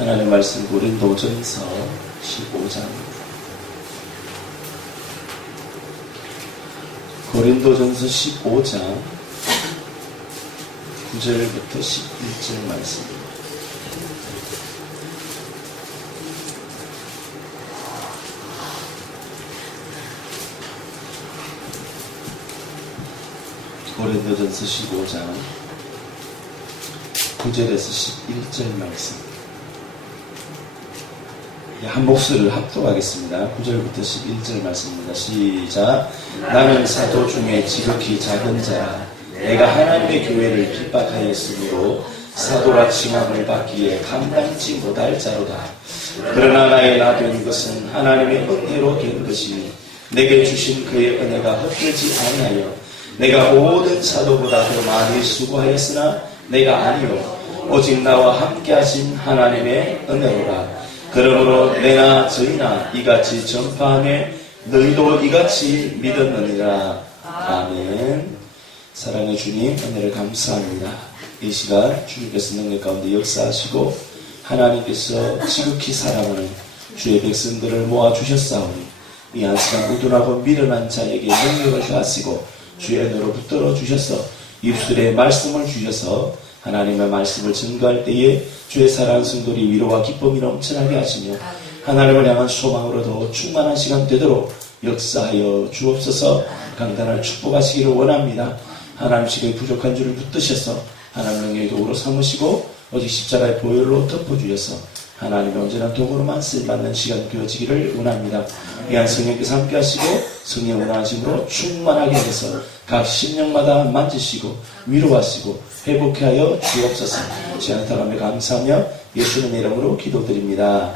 하나님의 말씀 고린도전서 15장. 고린도전서 15장 9절부터 11절 말씀입니다. 고린도전서 15장 9절에서 11절 말씀. 한 목소리를 합독하겠습니다. 9절부터 11절 말씀입니다. 시작. 나는 사도 중에 지극히 작은 자라. 내가 하나님의 교회를 핍박하였으므로 사도라 칭함을 받기에 감당치 못할 자로다. 그러나 나의 나 된 것은 하나님의 은혜로 된 것이니 내게 주신 그의 은혜가 헛되지 아니하여 내가 모든 사도보다 더 많이 수고하였으나 내가 아니요 오직 나와 함께 하신 하나님의 은혜로라. 그러므로 내나 저희나 이같이 전파하며 너희도 이같이 믿었느니라. 아멘. 사랑의 주님, 은혜를 감사합니다. 이 시간 주님께서 능력 가운데 역사하시고 하나님께서 지극히 사랑하는 주의 백성들을 모아주셨사오니 이 한 시간 우둔하고 미련한 자에게 능력을 더하시고 주의 은혜로 붙들어 주셔서 입술에 말씀을 주셔서 하나님의 말씀을 증거할 때에 주의 사랑하는 성도들이 위로와 기쁨이 넘쳐나게 하시며 하나님을 향한 소망으로 더 충만한 시간 되도록 역사하여 주옵소서. 강단을 축복하시기를 원합니다. 하나님식의 부족한 줄을 붙드셔서 하나님의 도구로 삼으시고 오직 십자가의 보혈로 덮어주셔서 하나님의 온전한 도구로만 쓰임받는 시간 되어지기를 원합니다. 이한 성령께서 함께 하시고 성령 운하심으로 충만하게 해서 각 심령마다 만지시고 위로하시고 회복케 하여 주옵소서. 시간타감에 감사하며 예수님의 이름으로 기도드립니다.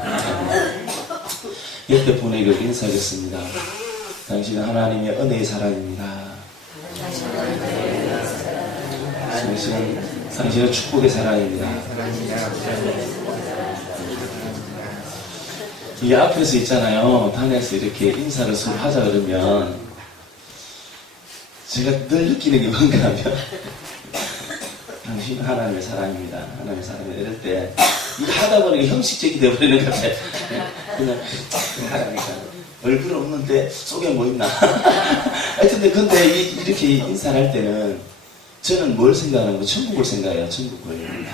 역대 분에게 인사하겠습니다. 당신은 하나님의 은혜의 사람입니다. 당신은 축복의 사람입니다. 이 앞에서 있잖아요. 단에서 이렇게 인사를 서로 하자 그러면 제가 늘 느끼는 게 뭔가 하면 당신 하나님의 사랑입니다. 하나님의 사랑입니다. 이럴 때 이거 하다 보니까 형식적이 되어버리는 것 같아요. 그냥 하라니까 얼굴 없는데 속에 뭐 있나. 하여튼 근데 이렇게 인사를 할 때는 저는 뭘 생각하는 거? 천국을 생각해요. 천국을.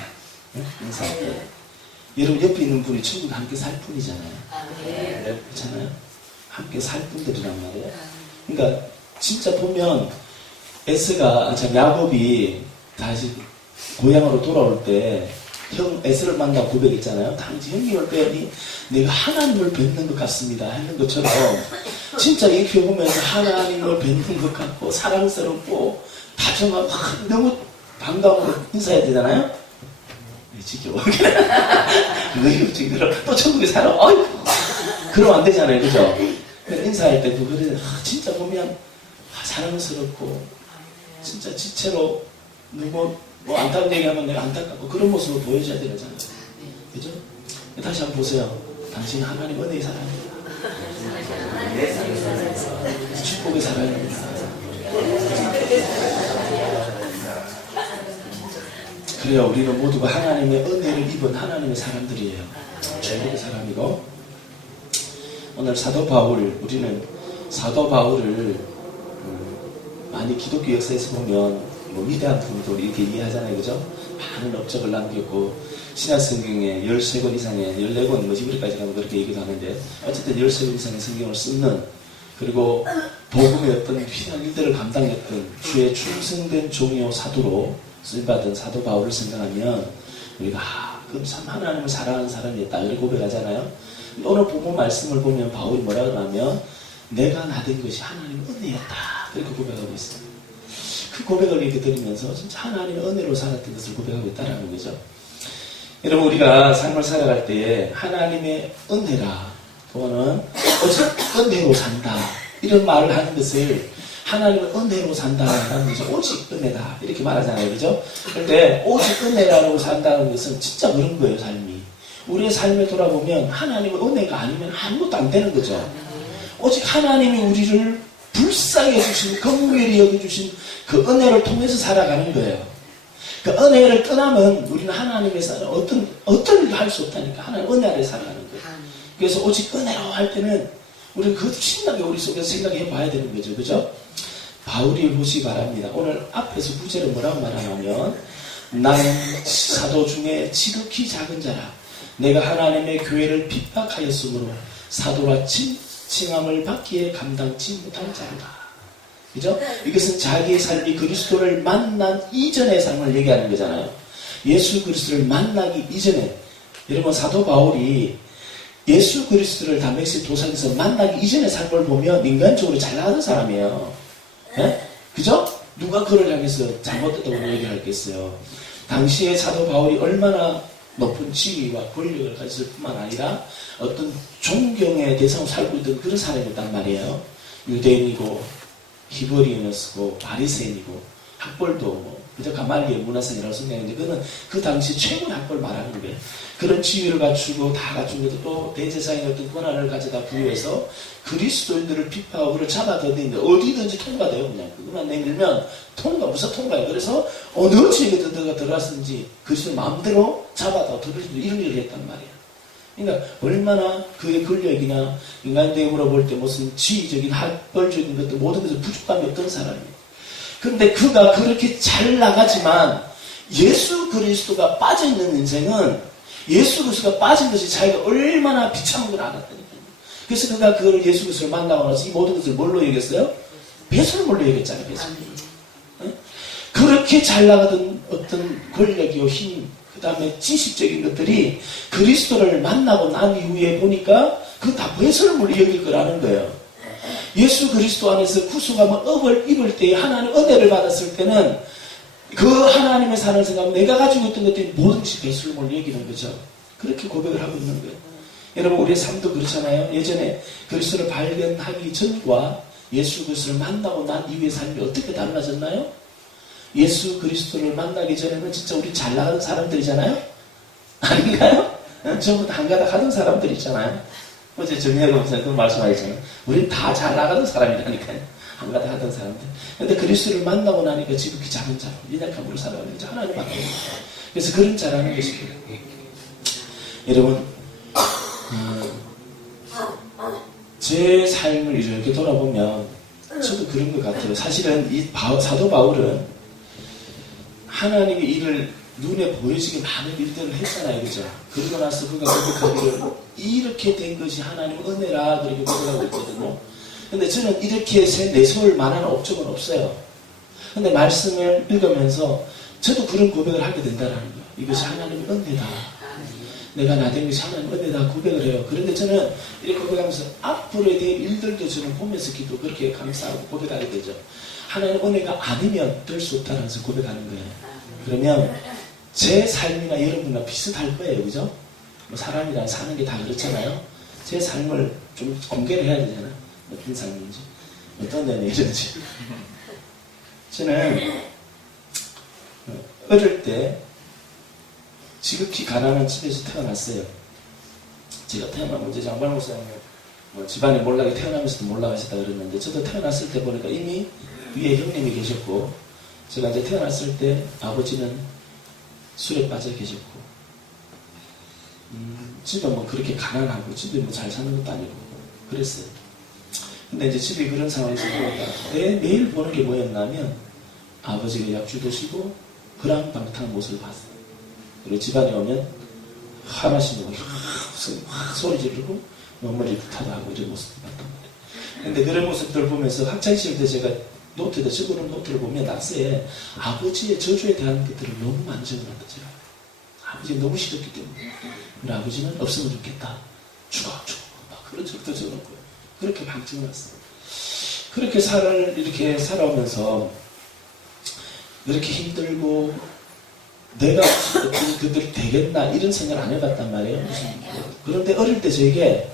인사할 때. 여러분 옆에 있는 분이 천국에 함께 살 뿐이잖아요. 그렇잖아요. 함께 살 분들이란 말이에요. 그러니까 진짜 보면 야곱이 다시 고향으로 돌아올 때 형 에스를 만나 고백했잖아요. 당시 형님을 빼니 내가 하나님을 뵙는 것 같습니다 하는 것처럼 진짜 이렇게 보면서 하나님을 뵙는 것 같고 사랑스럽고 다정하고 너무 반가움으로 인사해야 되잖아요. 지겨워. 또 천국에 살아. 어이구. 그러면 안 되잖아요. 그죠? 인사할 때 그거를 진짜 보면 사랑스럽고 진짜 지체로 뭐 안타까운 얘기하면 내가 안타깝고 그런 모습을 보여줘야 되잖아요. 그죠? 다시 한번 보세요. 당신이 하나님 은혜의 사랑입니다. 축복의 사랑입니다. 그래요. 우리는 모두가 하나님의 은혜를 입은 하나님의 사람들이에요. 축복의 사람이고 오늘 사도 바울, 우리는 사도 바울을 많이 기독교 역사에서 보면 위대한 분으로 이렇게 이해하잖아요. 그죠? 많은 업적을 남겼고 신약성경에 13권 이상의 14권 뭐지부리까지 가면 그렇게 얘기도 하는데 어쨌든 13권 이상의 성경을 쓰는 그리고 복음의 어떤 위대한 일들을 감당했던 주의 충성된 종이요 사도로 쓰임받은 사도 바울을 생각하면 우리가 그럼 참 하나님을 사랑하는 사람이었다 이렇게 고백하잖아요. 오늘 본문 말씀을 보면 바울이 뭐라 그러냐면 내가 나된 것이 하나님의 은혜였다 이렇게 고백하고 있어요. 그 고백을 이렇게 들으면서 진짜 하나님의 은혜로 살았던 것을 고백하고 있다는 거죠. 여러분 우리가 삶을 살아갈 때에 하나님의 은혜라 또는 오직 은혜로 산다 이런 말을 하는 것을 하나님의 은혜로 산다는 것은 오직 은혜다 이렇게 말하잖아요. 그죠? 그런데 오직 은혜라고 산다는 것은 진짜 그런 거예요. 삶이 우리의 삶에 돌아보면 하나님의 은혜가 아니면 아무것도 안 되는 거죠. 오직 하나님이 우리를 불쌍히 해주신 긍휼히 여겨주신 그 은혜를 통해서 살아가는 거예요. 그 은혜를 떠나면 우리는 하나님에서 어떤 일도 할 수 없다니까. 하나님 은혜 아래 살아가는 거예요. 그래서 오직 은혜로 할 때는 우리는 그것도 신나게 우리 속에서 생각해 봐야 되는 거죠. 그죠? 바울이 보시기 바랍니다. 오늘 앞에서 구절에 뭐라고 말하냐면, 나는 사도 중에 지극히 작은 자라. 내가 하나님의 교회를 핍박하였으므로 사도라 칭함을 받기에 감당치 못한 자로다. 그죠? 이것은 자기의 삶이 그리스도를 만난 이전의 삶을 얘기하는 거잖아요. 예수 그리스도를 만나기 이전에, 여러분 사도 바울이 예수 그리스도를 다메섹 도상에서 만나기 이전의 삶을 보면 인간적으로 잘 나가는 사람이에요. 네? 그죠? 누가 그를 향해서 잘못됐다고 얘기하겠어요. 당시에 사도 바울이 얼마나 높은 지위와 권력을 가졌을 뿐만 아니라 어떤 존경의 대상으로 살고 있던 그런 사람이었단 말이에요. 유대인이고 히브리인이었고 바리새인이고 학벌도 뭐 그저 가말리의 문화생이라고 생각했는데 그는 그 당시 최고의 학벌을 말하는 거예요. 그런 지위를 갖추고 다 갖춘데도 또 대제사장의 어떤 권한을 가져다 부여해서 그리스도인들을 비판하고 그를 잡아들이는데 어디든지 통과돼요. 그냥 그것만 내밀면 무슨 통과해요. 그래서 어느 지역에 들어갔는지 그리스도 마음대로 잡아다 들으시고 이런 일을 했단 말이에요. 그러니까 얼마나 그의 권력이나 인간대우로 볼 때 무슨 지위적인 학벌적인 것들 모든 것을 부족함이 없던 사람이에요. 그런데 그가 그렇게 잘 나가지만 예수 그리스도가 빠져있는 인생은 예수 그리스도가 빠진 것이 자기가 얼마나 비참한 걸 알았다니까요. 그래서 그가 그걸 예수 그리스도를 만나고 나서 이 모든 것을 뭘로 얘기했어요? 배설물로 얘기했잖아요. 배설물. 네? 그렇게 잘 나가던 어떤 권력이요 힘 그 다음에 지식적인 것들이 그리스도를 만나고 난 이후에 보니까 그거 다 배설물로 여길 거라는 거예요. 예수 그리스도 안에서 구속함을 업을 입을 때에 하나님 은혜를 받았을 때는 그 하나님의 사랑을 생각하면 내가 가지고 있던 것들이 모든 것이 배설물로 여기는 거죠. 그렇게 고백을 하고 있는 거예요. 여러분 우리의 삶도 그렇잖아요. 예전에 그리스도를 발견하기 전과 예수 그리스도를 만나고 난 이후의 삶이 어떻게 달라졌나요? 예수 그리스도를 만나기 전에는 진짜 우리 잘 나가는 사람들이잖아요? 아닌가요? 전부 다 한가닥 하던 사람들이잖아요. 어제 정리하고 그 말씀하셨잖아요. 우린 다 잘 나가던 사람이라니까요. 한가닥 하던 사람들. 근데 그리스도를 만나고 나니까 지극히 작은 자로, 연약함으로 살아가는 자 하나님 만나고 그래서 그런 자라는 것입니다. 여러분, 제 삶을 이렇게 돌아보면 저도 그런 것 같아요. 사실은 이 사도 바울은 하나님의 일을 눈에 보여지게 많은 일들을 했잖아요. 그죠? 그러고 나서 그가 고백하기를 이렇게 된 것이 하나님의 은혜라 그렇게 고백하고 있거든요. 근데 저는 이렇게 내세울 만한 업적은 없어요. 근데 말씀을 읽으면서 저도 그런 고백을 하게 된다는 거예요. 이것이 하나님의 은혜다. 내가 나된 것이 하나님의 은혜다 고백을 해요. 그런데 저는 이렇게 고백하면서 앞으로에 대한 일들도 저는 보면서 기도 그렇게 감사하고 고백하게 되죠. 하나님의 은혜가 아니면 될 수 없다는 것을 고백하는 거예요. 그러면 제 삶이나 여러분과 비슷할 거예요. 그죠? 뭐 사람이랑 사는 게 다 그렇잖아요. 제 삶을 좀 공개를 해야 되잖아요. 어떤 삶인지, 어떤 내용인지. 저는 어릴 때 지극히 가난한 집에서 태어났어요. 제가 태어나면 이제 장발 목사님 뭐 집안에 몰락에 태어나면서도 몰락하셨다 그랬는데 저도 태어났을 때 보니까 이미 위에 형님이 계셨고 제가 이제 태어났을 때 아버지는 술에 빠져 계셨고 집은 뭐 그렇게 가난하고 집에 뭐 잘 사는 것도 아니고 그랬어요. 근데 이제 집이 그런 상황에서 매일 보는 게 뭐였냐면 아버지가 약주 드시고 그랑방탕한 모습을 봤어요. 그리고 집안에 오면 화나신 거 소리 지르고 머리를 타다하고 이런 모습을 봤단 말이에요. 근데 그런 모습들을 보면서 학창시절 때 제가 노트에 적어놓은 노트를 보면 낙서에 아버지의 저주에 대한 것들을 너무 많이 적어놨다. 제가 아버지가 너무 싫었기 때문에 우리 아버지는 없으면 좋겠다. 죽어 막 그런 적도 적어놓고요. 그렇게 막 적어놨어요. 그렇게 이렇게 살아오면서 이렇게 힘들고 내가 그들이 되겠나 이런 생각을 안 해봤단 말이에요. 그런데 어릴 때 저에게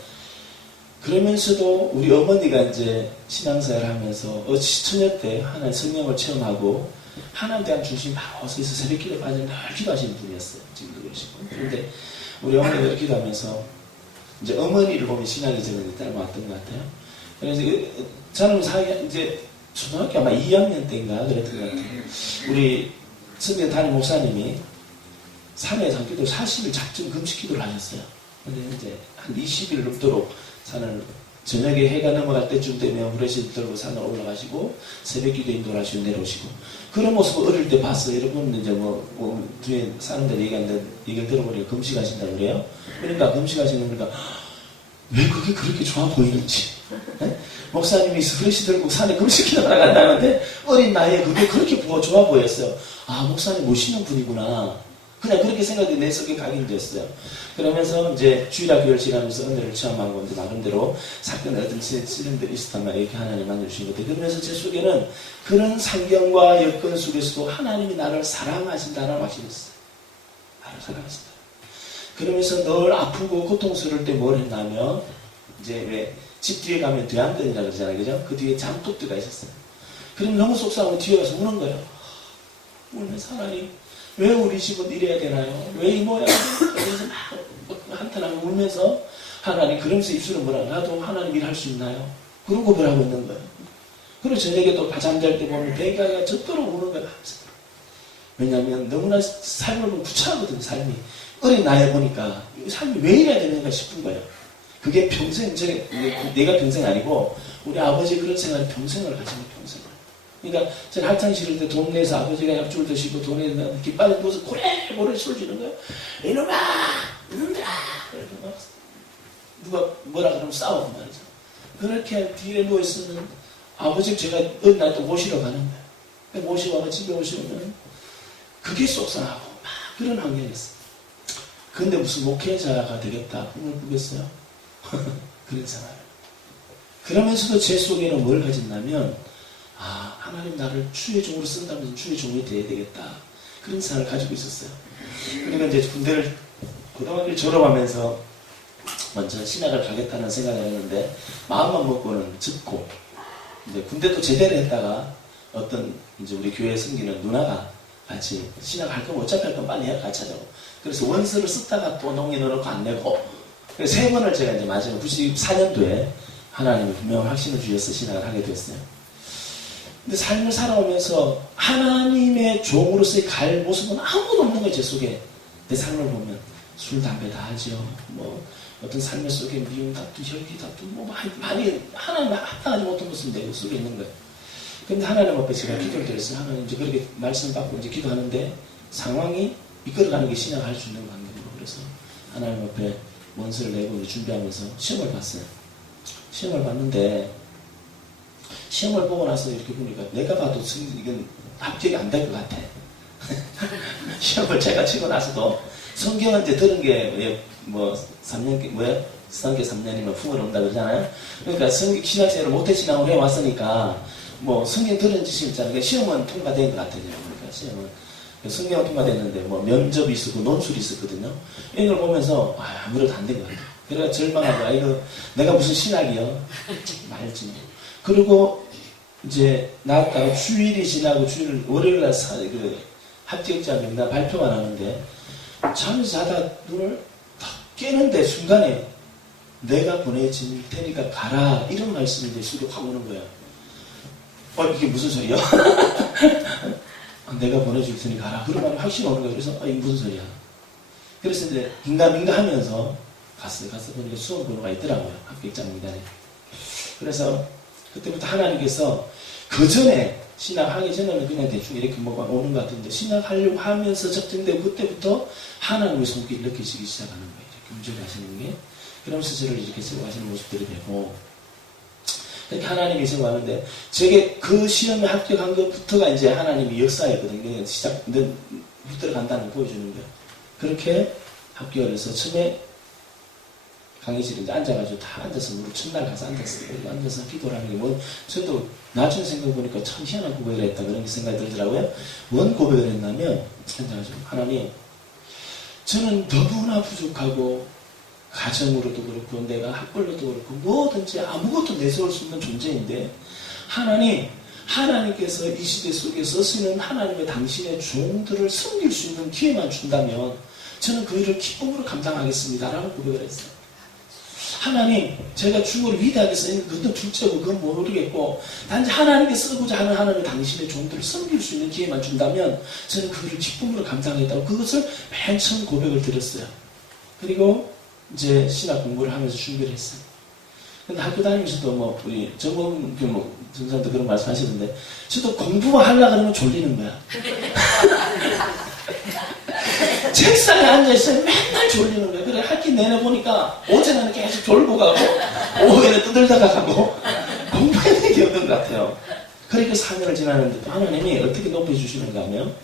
그러면서도 우리 어머니가 이제 신앙생활을 하면서 처녀 때 하나님 성령을 체험하고 하나님 대한 중심이 막 어서 있어 새벽기도에 빠져 늘 기도하시는 분이었어요. 지금도 그러시고. 그런데 우리 어머니가 이렇게 기도하면서 이제 어머니를 보면 신앙이 저는 닮아왔던 것 같아요. 그래서 저는 이제 초등학교 아마 2학년 때인가 그랬던 것 같아요. 우리 성경 담임 목사님이 산에서 한 기도 40일 작정 금식 기도를 하셨어요. 근데 이제 한 20일 넘도록 산을 저녁에 해가 넘어갈 때쯤 되면 브러쉬 들고 산을 올라가시고 새벽 기도 인도를 하시고 내려오시고 그런 모습을 어릴 때 봤어요. 여러분 이제 뒤에 사람들이 얘기하는데 얘기를 들어보니까 금식하신다고 그래요. 그러니까 금식하시는 거니까 왜 그게 그렇게 좋아 보이는지. 네? 목사님이 브러쉬 들고 산에 금식 기도 나간다는데 어린 나이에 그게 그렇게 좋아 보였어요. 아, 목사님 모시는 분이구나. 그냥 그렇게 생각이 내 속에 각인됐어요. 그러면서 이제 주일학교를 지나면서 은혜를 체험하고 이제 나름대로 사건을 어떤 시련들이 있었단 말이에요. 이렇게 하나님 만들어주신 것들. 그러면서 제 속에는 그런 상경과 여건 속에서도 하나님이 나를 사랑하신다는 확신이 있어요. 나를 사랑하신다. 그러면서 늘 아프고 고통스러울 때 뭘 했냐면 이제 왜 집 뒤에 가면 뒤안전이라고 그러잖아요. 그죠? 그 뒤에 장독대가 있었어요. 그럼 너무 속상하고 뒤에 가서 우는 거예요. 울면서 하나님 왜 우리 집은 이래야 되나요? 왜 이 모양이? 그래서 막 한탄하고 울면서 하나님 그러면서 입술은 뭐라 나도 하나님 일할 수 있나요? 그런 고백을 하고 있는 거예요. 그리고 저녁에 또 잠잘 때 보면 배가 젖도록 우는 거예요. 왜냐하면 너무나 삶을 보면 구차하거든요. 삶이. 어린 나이에 보니까 삶이 왜 이래야 되는가 싶은 거예요. 그게 평생 내가 평생 아니고 우리 아버지 그런 생활을 평생을 가진 거예요. 평생을. 그러니까 제가 학창 시절 때 동네에서 아버지가 약주를 드시고 돈에 깃발을 부어서 고래고래 술 주는 거예요. 이놈아! 이놈들아! 그래서 막 누가 뭐라 그러면 싸우고 말이죠. 그렇게 뒤에 누워있으면 아버지 제가 어린 날 또 모시러 가는 거예요. 모시고 와서 집에 오시면 그게 속상하고 막 그런 환경이었어요. 근데 무슨 목회자가 되겠다 꿈을 꾸겠어요? 그런 생활을. 그러면서도 제 속에는 뭘 가졌냐면 아, 하나님 나를 주의 종으로 쓴다면서 주의 종이 되어야 되겠다. 그런 생각을 가지고 있었어요. 그러니까 이제 군대를 고등학교를 졸업하면서 먼저 신학을 가겠다는 생각을 했는데 마음만 먹고는 접고 이제 군대도 제대로 했다가 어떤 이제 우리 교회에 섬기는 누나가 같이 신학 할 거면 어차피 할 건 빨리 해 같이 하자고. 그래서 원서를 쓰다가 또 농에 넣어놓고 안 내고 그래서 3번을 제가 이제 마지막 94년도에 하나님이 분명한 확신을 주셔서 신학을 하게 됐어요. 근데 삶을 살아오면서 하나님의 종으로서의 갈 모습은 아무도 없는 거예요. 제 속에. 내 삶을 보면 술, 담배 다 하죠. 뭐 어떤 삶의 속에 미움, 다툼, 혈기, 다툼 뭐 많이 하나님 합당하지 못한 모습이 내 속에 있는 거예요. 근데 하나님 앞에 제가 기도를 드렸어요. 하나님 이제 그렇게 말씀 받고 이제 기도하는데 상황이 이끌어가는 게 신앙할 수 있는 관계로 그래서 하나님 앞에 원서를 내고 준비하면서 시험을 봤어요. 시험을 봤는데 시험을 보고 나서 이렇게 보니까 내가 봐도 이건 합격이 안 될 것 같아. 시험을 제가 치고 나서도 성경은 이제 들은 게 뭐 3년 뭐야? 성경 3년이면 풍을 온다 그러잖아요. 그러니까 신학생활을 모태신앙을 해왔으니까 뭐 성경 들은 지식 있잖아요. 그러니까 시험은 통과된 것 같아요. 그러니까 시험은 성경은 통과됐는데 뭐 면접이 있었고 논술이 있었거든요. 이걸 보면서 아무래도 안 된 것 같아요. 그래가 절망하고 이거 내가 무슨 신학이요? 말지. 그리고 이제 나왔다가 주일이 지나고 주일 월요일날 그 합격자 명단 발표가 나는데 잠에서 자다 눈을 탁 깨는데 순간에 내가 보내줄 테니까 가라 이런 말씀이 내 속에 확 오는 거야. 이게 무슨 소리야? 내가 보내줄 테니 가라. 그런 말이 확신이 오는 거야. 그래서 이게 무슨 소리야? 그래서 이제 긴가민가 하면서 갔어요. 가서 보니까 수험 번호가 있더라고요. 합격자 명단에. 그래서 그때부터 하나님께서 그 전에 신학하기 전에는 그냥 대충 이렇게 뭐가 오는 것 같은데 신학하려고 하면서 적정되고 그때부터 하나님의 손길이 느껴지기 시작하는 거예요. 이렇게 움직이시는 게. 그러면서 저를 이렇게 세워가시는 모습들이 되고 이렇게 하나님이 세워가는데 제게 그 시험에 합격한 것부터가 이제 하나님이 역사였거든요. 붙들어 간다는 걸 보여주는 거예요. 그렇게 합격을 해서 처음에 강의실에 이제 앉아가지고 다 앉아서 무릎 첫날 가서 앉았어요. 앉아서 기도를 하는 게 뭐, 저도 나중에 생각해보니까 참 희한한 고백을 했다. 그런 생각이 들더라고요. 뭔 고백을 했냐면, 앉아가지고, 하나님, 저는 너무나 부족하고, 가정으로도 그렇고, 내가 학벌로도 그렇고, 뭐든지 아무것도 내세울 수 없는 존재인데, 하나님께서 이 시대 속에 쓰시는 하나님의 당신의 종들을 섬길 수 있는 기회만 준다면, 저는 그 일을 기쁨으로 감당하겠습니다. 라고 고백을 했어요. 하나님, 제가 중국어를 위대하게 쓰니까 그것도 둘째고 그건 모르겠고 단지 하나님께 쓰고자 하는 하나님의 당신의 종들을 섬길 수 있는 기회만 준다면 저는 그거를 기쁨으로 감당하겠다고 그것을 맨 처음 고백을 드렸어요. 그리고 이제 신학 공부를 하면서 준비를 했어요. 근데 학교 다니면서도 뭐 우리 전공 전사님도 그런 말씀 하시는데 저도 공부만 하려고 그러면 졸리는 거야. 책상에 앉아있어요. 맨날 졸리는 거예요. 그래 학기 내내 보니까 어제는 계속 졸고 가고 오후에는 떠들다가 가고 공부해야 게 없는 것 같아요. 그렇게 4년을 지났는데 또 하나님이 어떻게 높여주시는가 하면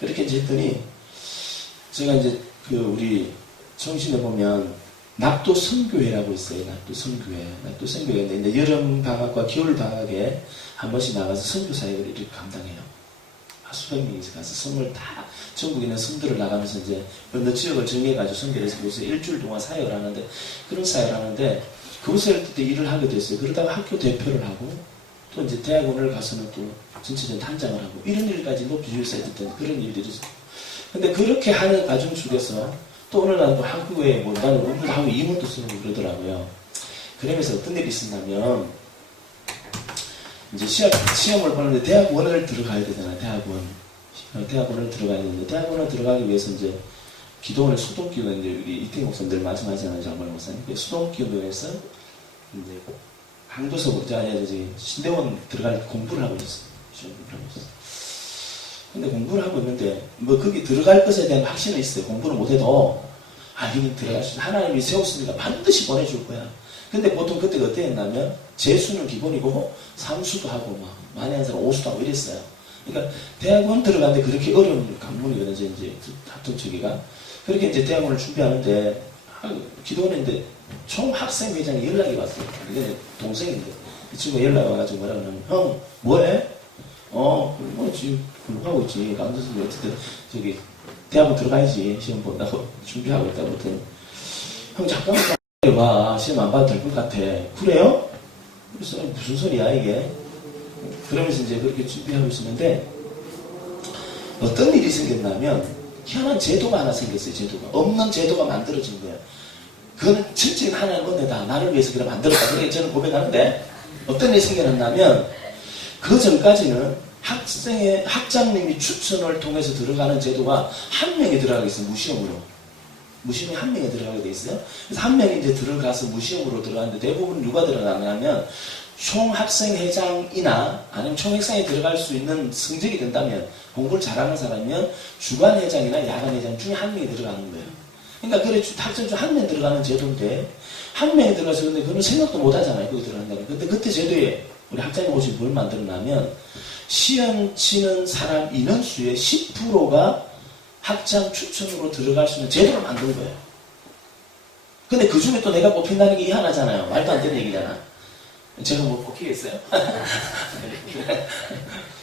그렇게 이제 했더니 제가 이제 그 우리 정신에 보면 낙도 선교회라고 있어요. 낙도 선교회. 낙도 선교회인데 이제 여름 방학과 겨울 방학에 한 번씩 나가서 선교 사역을 이렇게 감당해요. 수백 명이 가서 섬을 다 전국에 있는 섬들을 나가면서 이제 어느 지역을 정해가지고 선교를 해서 그곳에 일주일 동안 사역을 하는데 그런 사역을 하는데 그곳에 그때 일을 하게 됐어요. 그러다가 학교 대표를 하고 또 이제 대학원을 가서는 또 전체적인 단장을 하고 이런 일까지 높여주셔야 됐던 그런 일들이 있어요. 근데 그렇게 하는 과정 속에서 또 어느 날 또 한국에 뭐 나는 공부를 하고 이문도 쓰고 그러더라고요. 그러면서 어떤 일이 있었냐면 이제 시험을 보는데 대학원을 들어가야 되잖아요. 대학원을 들어가야 되는데 대학원을 들어가기 위해서 이제 기도원의 수동기도 이제 우리 이태희 목사님들 말씀하시잖아요. 정말 목사님. 수동기도에서 이제 강도서고 이제 신대원 들어갈 공부를 하고 있었어요. 시험을 하고 있었어요. 근데 공부를 하고 있는데 뭐 거기 들어갈 것에 대한 확신은 있어요. 공부를 못해도 여기 들어갈 수 있어. 하나님이 세웠으니까 반드시 보내줄 거야. 근데 보통 그때가 어땠냐면 재수는 기본이고 삼수도 하고 막 많이 하는 사람 오수도 하고 이랬어요. 그러니까 대학원 들어갔는데 그렇게 어려운 관문이거든요. 이제 합동 초기가 그렇게 이제 대학원을 준비하는데 기도원인데 총 학생회장이 연락이 왔어요. 이게 동생인데 이 친구가 연락 와가지고 뭐라 그러냐면 형 뭐해? 뭐 지금 공부하고 있지. 강도선생님 어쨌든 저기 대학원 들어가야지. 시험 본다고 준비하고 있다고 그랬더니 형 잠깐만 봐. 시험 안 봐도 될 것 같아. 그래요? 그래서 무슨 소리야 이게? 그러면서 이제 그렇게 준비하고 있었는데 어떤 일이 생겼냐면 희한한 제도가 하나 생겼어요. 제도가 없는 제도가 만들어진 거예요. 그거는 전적인 하나님 은혜다. 나를 위해서 그래 만들었다. 그렇게 저는 고백하는데 어떤 일이 생겨났냐면 그 전까지는 학장님이 추천을 통해서 들어가는 제도가 한 명이 들어가게 있어요. 무시험으로. 무시험이 한 명이 들어가게 돼 있어요. 그래서 한 명이 이제 들어가서 무시험으로 들어가는데 대부분 누가 들어가냐면 총학생회장이나 아니면 총회장에 들어갈 수 있는 성적이 된다면 공부를 잘하는 사람이면 주간회장이나 야간회장 중에 한 명이 들어가는 거예요. 그러니까 그래 학생 중 한 명 들어가는 제도인데 한 명이 들어가서 근데 그건 생각도 못 하잖아요. 그거 들어간다고. 근데 그때 제도에 우리 학장님 오신 뭘 만들어냐면 시험 치는 사람 인원수의 10%가 학장 추천으로 들어갈 수 있는 제도를 만든 거예요. 근데 그 중에 또 내가 뽑힌다는 게 희한하잖아요. 말도 안 되는 얘기잖아. 제가 뭐 뽑히겠어요?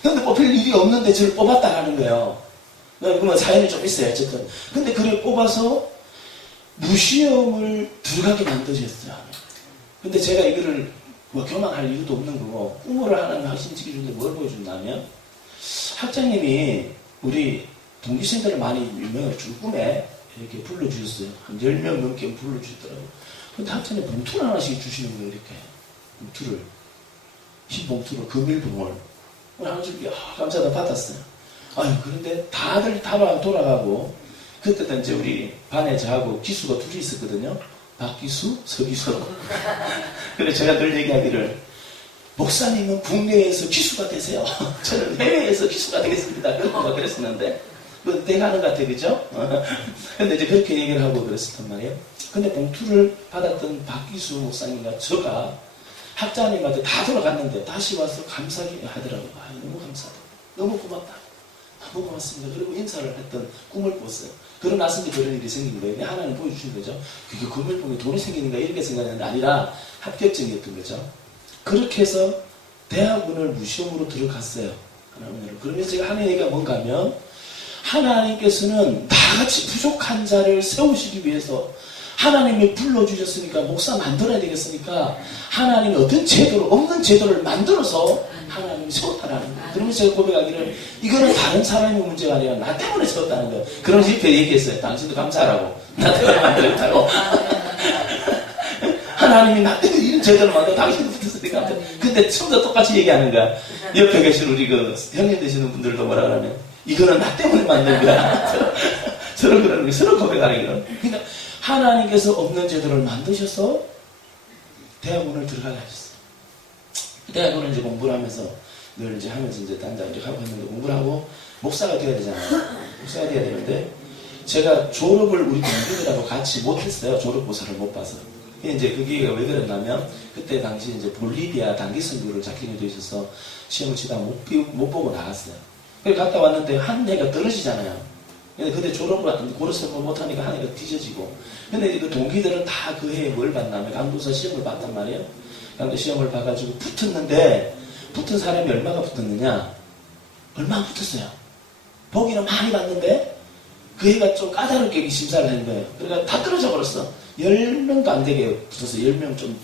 근데 뽑힐 일이 없는데 저를 뽑았다라는 거예요. 그러면 사연이 좀 있어요. 어쨌든. 근데 그를 뽑아서 무시험을 들어가게 만드셨어요. 근데 제가 이거를 뭐 교만할 이유도 없는 거고 꿈을 하나님 확신 지켜주는데 뭘 보여준다면 학장님이 우리 동기생들을 많이 유명을 줄 꿈에 이렇게 불러주셨어요. 한 10명 넘게 불러주셨더라고요. 근데 학장님 봉투를 하나씩 주시는 거예요. 이렇게 봉투를 흰 봉투를 금일봉을 하나씩 감사하다 받았어요. 그런데 다들 다방 돌아가고 그때는 이제 우리 반에 저하고 기수가 둘이 있었거든요. 박기수, 서기수. 그래서 제가 늘 얘기하기를 목사님은 국내에서 기수가 되세요. 저는 해외에서 기수가 되겠습니다. 그랬었는데 내가 하는 것 같아, 그죠? 근데 이제 그렇게 얘기를 하고 그랬었단 말이에요. 근데 봉투를 받았던 박기수 목사님과 저가 학자님한테 다 돌아갔는데 다시 와서 감사하게 하더라고요. 너무 감사하다. 너무 고맙다. 너무 고맙습니다. 그리고 인사를 했던 꿈을 꿨어요. 그러고 나서 이제 그런 일이 생긴 거예요. 하나님 보여주신 거죠. 그게 금을봉에 돈이 생기는가 이렇게 생각했는데 아니라 합격증이었던 거죠. 그렇게 해서 대학원을 무시험으로 들어갔어요. 하나님으로. 그러면서 제가 하는 얘기가 뭔가 하면 하나님께서는 다같이 부족한 자를 세우시기 위해서 하나님이 불러주셨으니까 목사 만들어야 되겠으니까 하나님이 어떤 제도를 없는 제도를 만들어서 하나님이 세웠다라는 거예요. 그러면서 제가 고백하기를 이거는 다른 사람의 문제가 아니라 나 때문에 세웠다는 거예요. 그런 식으로 얘기했어요. 당신도 감사하라고. 나 때문에 만들었다고. 하나님이 나 때문에 이런 죄들을 만들어 당신이 붙었으니까. 근데 처음부터 똑같이 얘기하는 거야. 옆에 계신 우리 그 형님 되시는 분들도 뭐라 그러면 이거는 나 때문에 만든 거야. 서로 그러는 거, 서로 고백하는 거. 그러니까 하나님께서 없는 제도를 만드셔서 대학원을 들어가게 하셨어요. 대학원을 이제 공부를 하면서 늘 이제 하면서 이제 단장 이제 하고 했는데 공부를 하고 목사가 되어야 되잖아요. 목사가 되어야 되는데 제가 졸업을 우리 동기들하고 같이 못했어요. 졸업고사를 못 봐서. 이제 그게 왜 그랬냐면 그때 당시 이제 볼리비아 단기 선교를 작경이 되어 있어서 시험을 치다 못 보고 나갔어요. 그래서 갔다 왔는데 한 해가 떨어지잖아요. 근데 졸업을 고려서 못하니까 한 해가 뒤져지고. 근데 그 동기들은 다 그 해에 뭘 봤냐면 강도서 시험을 봤단 말이에요. 강도 시험을 봐가지고 붙었는데 붙은 사람이 얼마가 붙었느냐? 얼마나 붙었어요. 보기는 많이 봤는데 그 해가 좀 까다롭게 심사를 한 거예요. 그러니까 다 떨어져 버렸어. 10명도 안 되게 붙었어. 10명 좀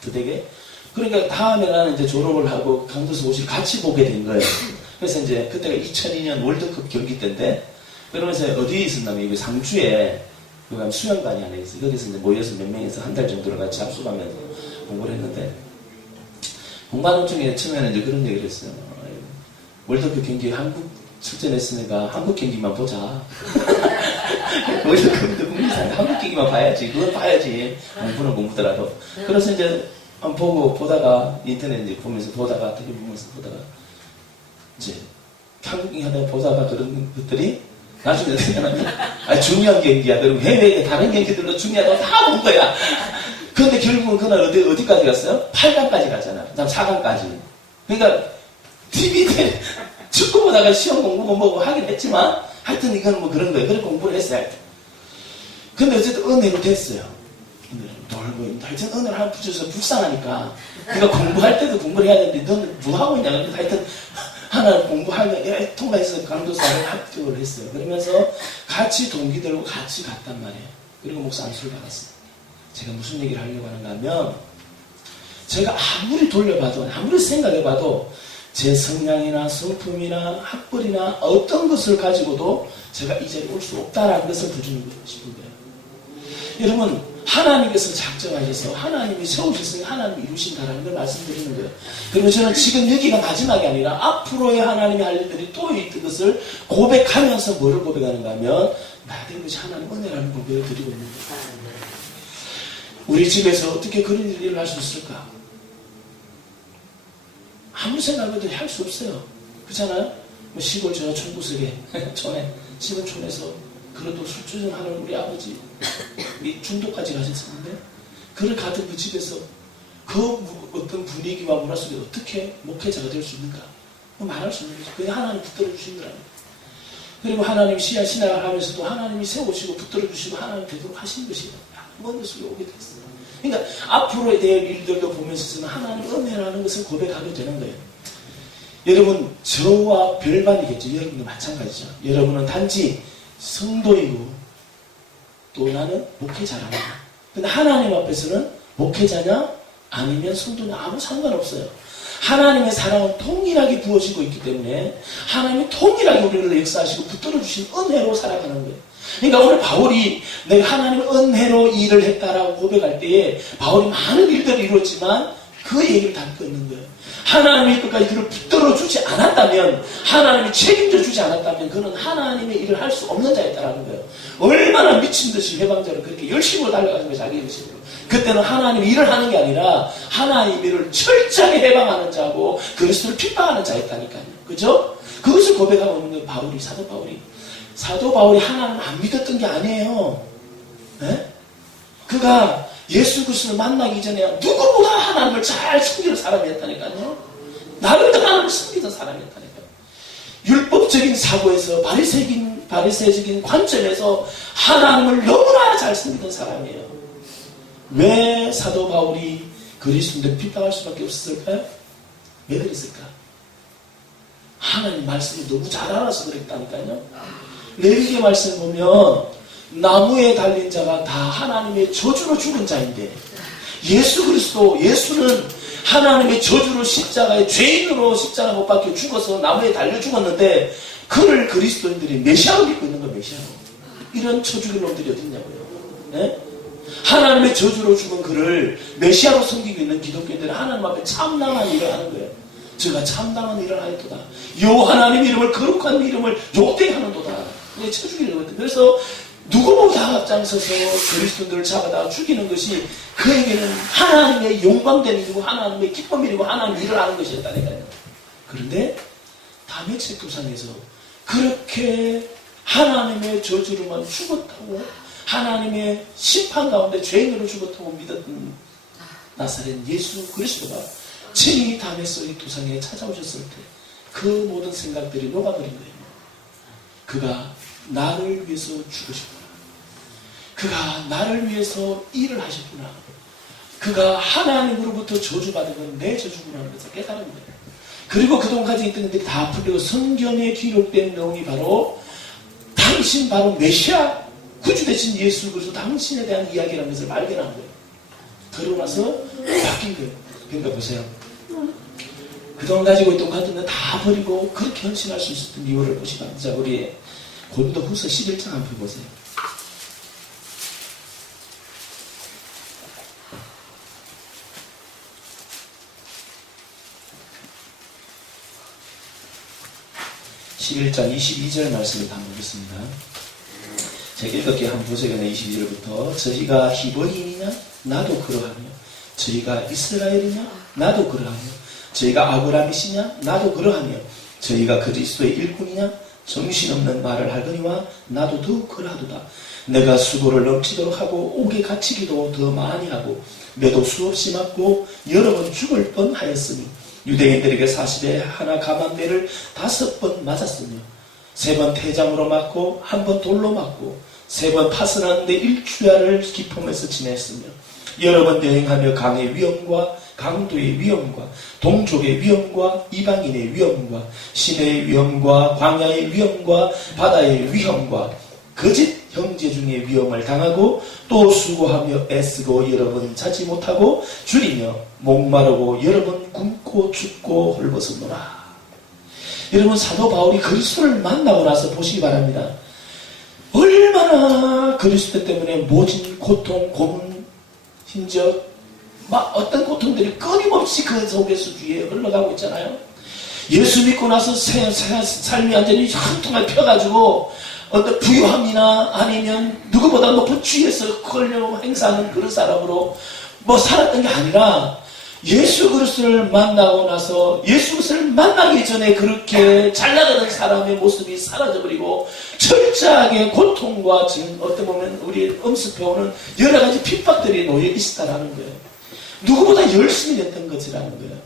더 되게. 그러니까 다음에 나는 이제 졸업을 하고 강도서 고시를 같이 보게 된 거예요. 그래서 이제 그때가 2002년 월드컵 경기 때인데 그러면서 어디에 있었냐면 이게 상주에 수영관이 하나 있어요. 거기서 이제 모여서 몇 명이서 한 달 정도를 같이 합숙하면서 공부를 했는데 공부하는 중에 처음에는 이제 그런 얘기를 했어요. 월드컵 경기에 한국 출전했으니까 한국 경기만 보자. 월드컵도 국민상 한국 경기만 봐야지. 그건 봐야지. 공부는 공부더라도. 그래서 이제 보다가 인터넷 이제 보면서 보다가 TV 보면서 보다가 이제 한국 경기 하다가 보다가 그런 것들이 나중에 어떻게 하냐면 중요한 경기야. 그리고 해외에 다른 경기들도 중요하다고 다 본 거야. 그런데 결국은 그날 어디까지 갔어요? 8강까지 갔잖아. 그다음 4강까지. 그러니까 TV에 축구 보다가 시험 공부 뭐고 하긴 했지만 하여튼 이거는 뭐 그런 거예요. 그래 공부를 했어요. 하여튼. 근데 어쨌든 은혜로 됐어요. 놀고 하여튼 은혜를 하나 붙여서 불쌍하니까 네가 공부할 때도 공부를 해야 되는데 너는 뭐 하고 있냐. 근데 하여튼 하나 공부하면 통과해서 강도사를 합격을 했어요. 그러면서 같이 동기들과 같이 갔단 말이에요. 그리고 목사 안수를 받았어요. 제가 무슨 얘기를 하려고 하는가 하면 제가 아무리 돌려봐도 아무리 생각해봐도 제 성향이나 성품이나 학벌이나 어떤 것을 가지고도 제가 이 자리에 올 수 없다라는 것을 보여주는 싶은 거예요. 여러분 하나님께서 작정하셔서 하나님이 세우셨으니 하나님이 이루신다라는 걸 말씀드리는 거예요. 그리고 저는 지금 여기가 마지막이 아니라 앞으로의 하나님이 할 일들이 또 있던 것을 고백하면서 뭐를 고백하는가 하면 나 된 것이 하나님 은혜라는 고백을 드리고 있는 거예요. 우리 집에서 어떻게 그런 일을 할 수 있을까? 아무 생각해도 할 수 없어요. 그렇잖아요? 뭐 시골 저 천구석에 촌에 시골촌에서 그래도 술주정하는 우리 아버지 중도까지 가셨었는데 그를 가던 그 집에서 그 어떤 분위기와 문화 속에 어떻게 목회자가 될 수 있는가? 말할 수 있는 거죠. 그게 하나님 붙들어 주시더라고요. 그리고 하나님 신앙을 하면서도 하나님이 세우시고 붙들어 주시고 하나님 되도록 하신 것이 먼 것으로 오게 됐어요. 그러니까 앞으로에 대한 일들도 보면서 저는 하나님 은혜라는 것을 고백하게 되는 거예요. 여러분 저와 별반이겠죠. 여러분도 마찬가지죠. 여러분은 단지 성도이고 또 나는 목회자라는 거예요. 근데 하나님 앞에서는 목회자냐 아니면 성도냐 아무 상관없어요. 하나님의 사랑은 통일하게 부어지고 있기 때문에 하나님이 통일하게 우리를 역사하시고 붙들어주신 은혜로 살아가는 거예요. 그러니까 오늘 바울이 내가 하나님의 은혜로 일을 했다라고 고백할 때에 바울이 많은 일들을 이루었지만 그 얘기를 담고 있는 거예요. 하나님이 끝까지 그를 붙들어주지 않았다면 하나님이 책임져 주지 않았다면 그는 하나님의 일을 할 수 없는 자였다라는 거예요. 얼마나 미친 듯이 회방자로 그렇게 열심히 달려가는 거예요. 자기 열심으로. 그때는 하나님 일을 하는 게 아니라 하나님 일을 철저하게 해방하는 자고 그리스도를 핍박하는 자였다니까요. 그죠? 그것을 고백하고 있는 거예요. 바울이 사도 바울이 하나님을 안 믿었던 게 아니에요. 네? 그가 예수 그리스도를 만나기 전에 누구보다 하나님을 잘 섬기는 사람이었다니까요. 나를 더 하나님을 섬기던 사람이었다니까요. 율법적인 사고에서 바리새적인 관점에서 하나님을 너무나 잘 섬기던 사람이에요. 왜 사도 바울이 그리스도인들 핍박할 수밖에 없었을까요? 왜 그랬을까? 하나님 말씀을 너무 잘 알아서 그랬다니까요. 레위기 말씀 보면 나무에 달린 자가 다 하나님의 저주로 죽은 자인데 예수는 하나님의 저주로 십자가에 죄인으로 십자가 못 박혀 죽어서 나무에 달려 죽었는데 그를 그리스도인들이 메시아로 믿고 있는 거예요. 메시아로. 이런 초죽일 놈들이 어딨냐고요. 네? 하나님의 저주로 죽은 그를 메시아로 섬기고 있는 기독교인들은 하나님 앞에 참담한 일을 하는 거예요. 제가 참담한 일을 하였도다. 요 하나님 이름을 거룩한 이름을 욕되게 하는도다. 그게 쳐죽이려고 했다. 그래서 누구보다 앞장서서 그리스도인들을 잡아다 죽이는 것이 그에게는 하나님의 영광된 일이고 하나님의 기쁨 일이고 하나님 일을 하는 것이었다니까요. 그런데 다메섹 도상에서 그렇게 하나님의 저주로만 죽었다고 하나님의 심판 가운데 죄인으로 죽었다고 믿었던 나사렛 예수 그리스도가 친히 다메섹 도상에 찾아오셨을 때 그 모든 생각들이 녹아버린 거예요. 그가 나를 위해서 죽으셨구나. 그가 나를 위해서 일을 하셨구나. 그가 하나님으로부터 저주받은 건 내 저주구나 하는 것을 깨달은 거예요. 그리고 그동안까지 있던 것들이 다 풀리고 성경에 기록된 내용이 바로 당신 바로 메시아 구주 되신 예수 그리스도 당신에 대한 이야기라는 것을 발견한 거예요. 그러고 나서 바뀐 거예요. 그러니까 보세요. 그동안 가지고 있던 것들은 다 버리고 그렇게 헌신할 수 있었던 이유를 보시면 자 우리 고린도 후서 11장 한번 보세요. (11장) 22절 말씀을 한번 보겠습니다. 제가 읽을게 한번 보세요. 22절부터 저희가 히브리인이냐? 나도 그러하며 저희가 이스라엘이냐? 나도 그러하며 저희가 아브라함이시냐? 나도 그러하며 저희가 그리스도의 일꾼이냐? 정신없는 말을 하거니와 나도 더 그러하도다. 내가 수고를 넘치도록 하고 옥에 갇히기도 더 많이 하고 매도 수없이 맞고 여러 번 죽을 뻔하였으니 유대인들에게 40에 하나 가만매를 5번 맞았으며 3번 태장으로 맞고 1번 돌로 맞고 3번 파선하는데 일주야를 기품에서 지냈으며 여러 번 여행하며 강의 위험과 강도의 위험과 동족의 위험과 이방인의 위험과 시내의 위험과 광야의 위험과 바다의 위험과 거짓 형제 중의 위험을 당하고 또 수고하며 애쓰고 여러 번 자지 못하고 줄이며 목마르고 여러 번 굶고 춥고 헐벗었노라. 여러분 사도 바울이 그리스도를 만나고 나서 보시기 바랍니다. 얼마나 그리스도 때문에 모진 고통, 고문, hin적 막 어떤 고통들이 끊임없이 그 속에서 주위에 흘러가고 있잖아요. 예수 믿고 나서 삶이 완전히 한 통을 펴가지고 어떤 부유함이나 아니면 누구보다 높은 주위에서 권력 행사하는 그런 사람으로 뭐 살았던 게 아니라 예수 그리스도를 만나고 나서 예수 그리스도를 만나기 전에 그렇게 잘 나가는 사람의 모습이 사라져버리고 철저하게 고통과 지금 어떻게 보면 우리 음습해오는 여러 가지 핍박들이 놓여 있었다라는 거예요. 누구보다 열심히 했던 것이라는 거예요.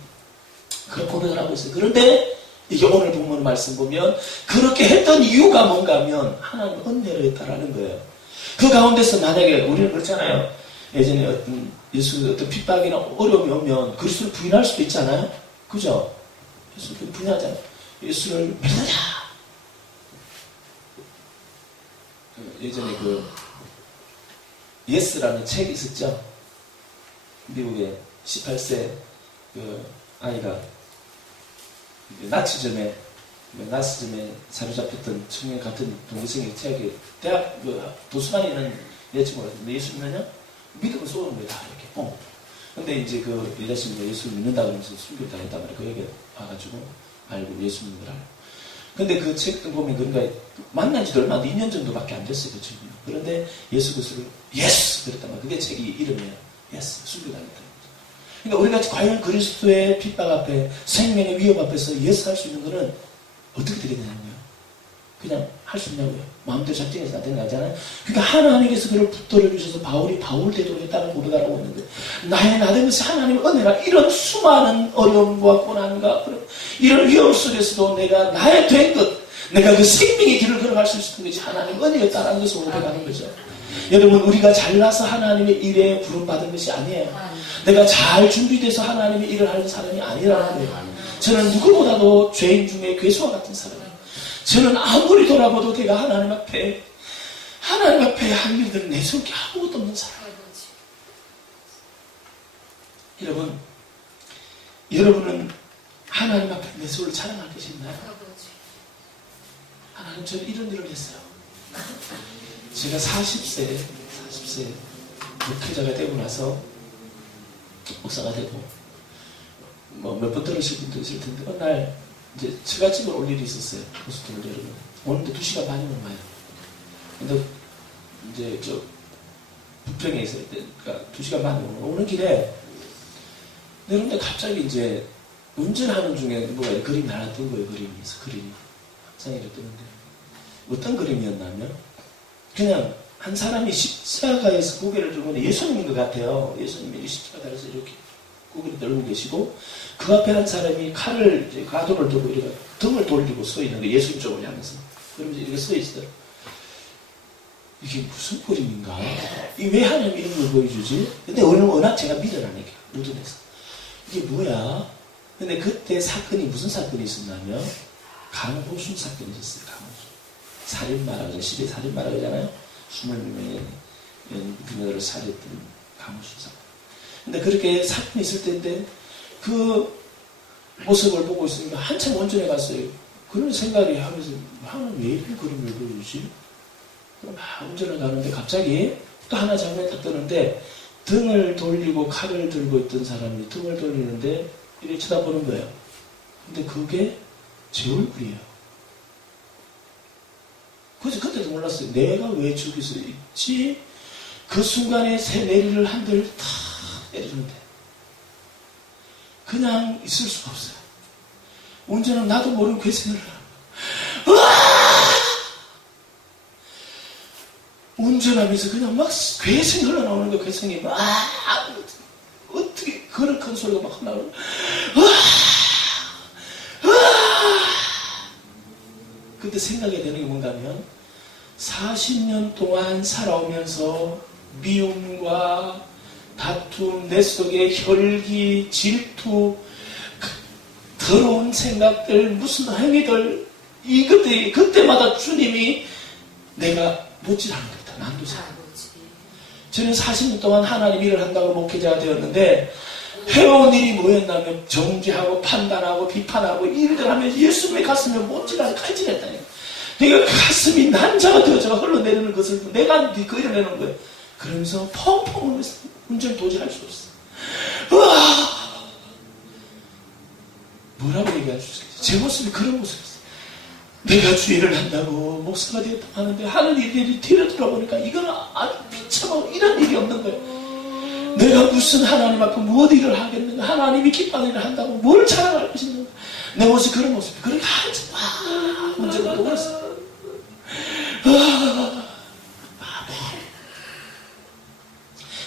그런 고백을 하고 있어요. 그런데 이게 오늘 본문 말씀 보면 그렇게 했던 이유가 뭔가 하면 하나님 은혜로 했다라는 거예요. 그 가운데서 만약에 우리는 그렇잖아요. 예전에 어떤 예수 어떤 핍박이나 어려움이 오면 그리스도를 부인할 수도 있잖아요. 그죠? 예수를 부인하잖아요. 예수를 믿느냐? 예전에 그 예스라는 책이 있었죠. 미국의 18세 그 아이가 나치즘에 사로잡혔던 청년 같은 동기생의 책에 대학 도서관에 있는 여자친구가 있는데 예수 믿느냐? 믿으면 쏘는 거예요. 다 이렇게. 근데 이제 그 여자친구가 예수를 믿는다 그러면서 순교를 당했단 말이에요. 그 얘기 와가지고 알고 예수 믿는 걸 알고. 근데 그 책도 보면 그러니까 만난 지도 얼마 안 돼. 2년 정도밖에 안 됐어요. 그 친구는. 그런데 예수 그리스도를 예스! 그랬단 말이에요. 그게 책이 이름이에요. 예스! 순교당했다. 그러니까 우리가 과연 그리스도의 핍박 앞에 생명의 위협 앞에서 예스 할 수 있는 거는 어떻게 되게 되냐고요? 그냥 할 수 있냐고요? 마음대로 작정해서 안 되는 거 아니잖아요? 그러니까 하나님께서 그를 붙들어 주셔서 바울이 바울 되도록 했다는 고백을 하고 있는데 나의 나된 것이 하나님의 은혜라. 이런 수많은 어려움과 고난과 이런 위험 속에서도 내가 나의 된 것, 내가 그 생명의 길을 걸어갈 수 있었던 것이 하나님의 은혜였다는 것을 고백하는 거죠. 여러분 우리가 잘나서 하나님의 일에 부름받은 것이 아니에요. 내가 잘 준비돼서 하나님의 일을 하는 사람이 아니라는 거예요. 저는 누구보다도 죄인 중에 괴수와 같은 사람이에요. 저는 아무리 돌아봐도 내가 하나님 앞에 할 일들은 내세울 게 아무것도 없는 사람이에요. 여러분은 하나님 앞에 내세울 자랑할 것이 있나요? 하나님 저는 이런 일을 했어요. 제가 40세 목회자가 되고 나서 목사가 되고 뭐 몇 번 들으실 분도 있을 텐데 어느 날 이제 처갓집을 올 일이 있었어요. 고속도로를 내려면 오는데 2시간 반이면 와요. 근데 이제 저 부평에 있어야 되니까 2시간 반이 오는 길에 내려오는데 갑자기 이제 운전하는 중에 뭐가 그림이 하나 뜬 거예요. 그림이 상의를 뜨는데 어떤 그림이었냐면 그냥 한 사람이 십자가에서 고개를 들고 예수님인 것 같아요. 예수님이 십자가에서 이렇게 고개를 들고 계시고 그 앞에 한 사람이 칼을 이제 가도를 들고 이렇게 등을 돌리고 서 있는 거예요. 예수님 쪽을 향해서. 그러면서 이렇게 서 있어요. 이게 무슨 그림인가? 왜 하나님 이런 걸 보여주지? 근데 워낙 제가 믿어라니까 무덤에서 이게 뭐야? 근데 그때 사건이 무슨 사건이 있었냐면 강호순 사건이 있었어요. 강호순 살인마라고 시대 살인마라고 하잖아요. 20명의 그녀를 살해했던 강호순 사건. 근데 그렇게 사건이 있을 때인데 그 모습을 보고 있으니까 한참 원전에 갔어요. 그런 생각이 하면서 하나님 왜 이런 그림을 보여주지? 그럼 막 운전을 가는데 갑자기 또 하나 장면이 딱 뜨는데 등을 돌리고 칼을 들고 있던 사람이 등을 돌리는데 이렇게 쳐다보는 거예요. 근데 그게 제 얼굴이에요. 그래서 그때도 몰랐어요. 내가 왜 저기서 있지? 그 순간에 새 내리를 한 들 탁 내리는데 그냥 있을 수가 없어요. 언제나 나도 모르는 괴생을 운전하면서 그냥 막 괴생이 흘러나오는 거 괴생이 막 어떻게 그런 큰 소리가 막 나오는 그때 생각이 되는 게 뭔가면 40년 동안 살아오면서 미움과 다툼, 내 속에 혈기, 질투, 더러운 생각들, 무슨 행위들 이것들이 그때마다 주님이 내가 못질하는 거다. 난도사. 저는 40년 동안 하나님 일을 한다고 목회자가 되었는데 해온 일이 뭐였냐면 정죄하고 판단하고 비판하고 일들 하면서 예수님의 가슴에 못질하고 칼질했다니까. 내가 가슴이 난자가 되어져 흘러내리는 것을 내가 그려내는 거예요. 그러면서 펑펑 울면서 운전을 도저히 할 수 없어. 으아! 뭐라고 얘기할 수 있겠어요? 제 모습이 그런 모습이었어요. 내가 주일을 한다고 목사가 되었다고 하는데 하는 일들이 뒤로 돌아보니까 이건 아주 비참하고 이런 일이 없는 거예요. 내가 무슨 하나님 앞에 무엇 일을 하겠는가? 하나님이 기뻐하는 일을 한다고 뭘 자랑할 것인가? 내 모습이 그런 모습이 그렇게 한참 문제가 오랬어요.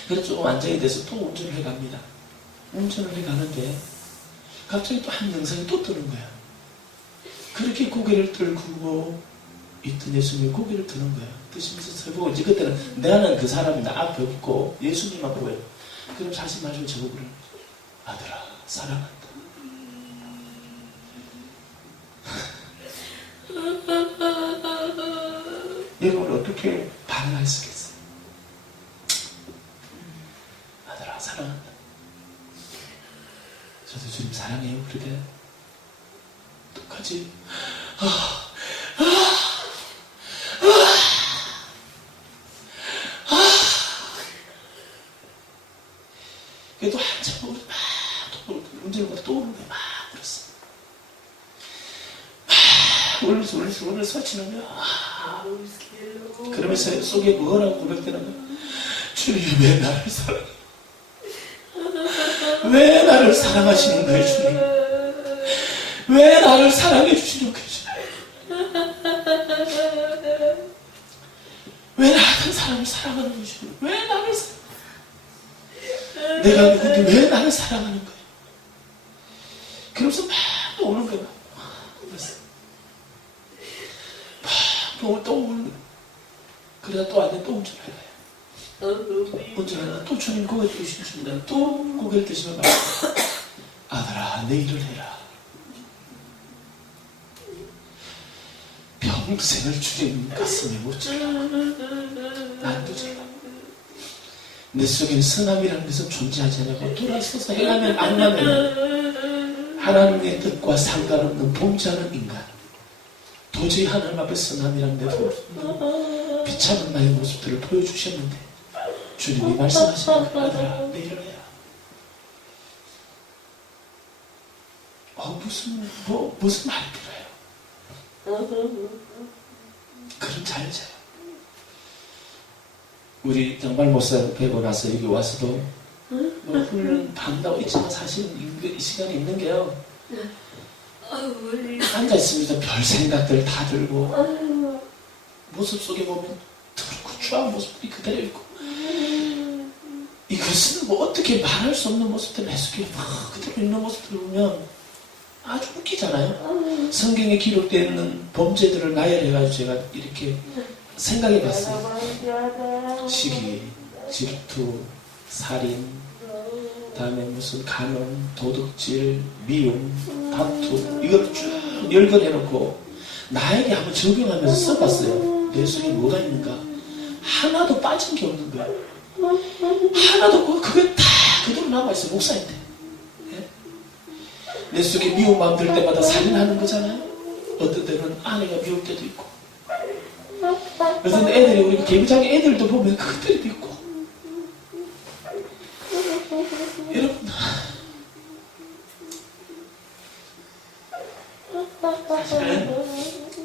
그래서 조금 안정이 돼서 또 운전을 해갑니다. 운전을 해가는데 갑자기 또 한 영상이 또 뜨는 거야. 그렇게 고개를 들고 있던 예수님이 고개를 드는 거야. 드시면서 서보고 이제 그때는 나는 그 사람이 나 앞에 없고 예수님만 보여요. 그럼 사실 말씀을 저보고 그러는 거죠. 아들아 사랑한다. 여러분 어떻게 반응할 수 있겠어요? 아들아 사랑한다. 저도 주님 사랑해요. 그렇게 똑같이 그래도 한참 막 운전을 또 오는 거야. 막 울었어. 막 울면서 서치는 거야. 그러면서 속에 뭐라고 고백되는 거야. 주님 왜 나를 사랑해? 왜 나를 사랑하시는 거예요 주님? 왜 나를 사랑해 주시는 거예요 주님? 왜 나같은 사람을 사랑하는 거예요 주님? 왜 나를 사랑해? 내가 누군데 왜 나를 사랑하는 거예요? 그러면서 막 오는 거야. 막 또 오는 거야. 그러다 또 안돼 또 운전해가요. 운전하다 또 주님 고개 드시는 또 고개를 드시면 막 아들아 내 일을 해라. 평생을 주님 가슴에 묻혀라. 난도 제가 내 속에 선함이라는 것은 존재하지 않고 돌아서서 행하면 안 하면 하나님의 뜻과 상관없는 범죄하는 인간. 도저히 하나님 앞에 선함이라는 데 비참한 나의 모습들을 보여주셨는데 주님이 말씀하시는 그 아들아, 내 일을 해라. 무슨 말이 필요해요? 그럼 잘 자요. 우리 정말 목사 뵈고 나서 여기 와서도 훌륭 반다고 있지만 사실은 이 시간에 있는 게요. 앉아있으면서 별 생각들 다 들고 모습 속에 보면 더럽고 추한 모습들이 그대로 있고 이것은 뭐 어떻게 말할 수 없는 모습들 내 속에 막 그대로 있는 모습들을 보면 아주 웃기잖아요. 성경에 기록되어 있는 범죄들을 나열해가지고 제가 이렇게 생각해 봤어요. 시기, 질투, 살인, 다음에 무슨 간음, 도둑질, 미움, 다투 이걸 쭉 열거해놓고 나에게 한번 적용하면서 써봤어요. 내 속에 뭐가 있는가? 하나도 빠진 게 없는 거예요. 하나도 그게 다 그대로 남아있어요. 목사인데. 네? 내 속에 미운 마음 들 때마다 살인하는 거잖아요. 어떤 때는 아내가 미울 때도 있고 어떤 애들이 우리 개구장의 애들도 보면 그들도 있고 여러분 사실은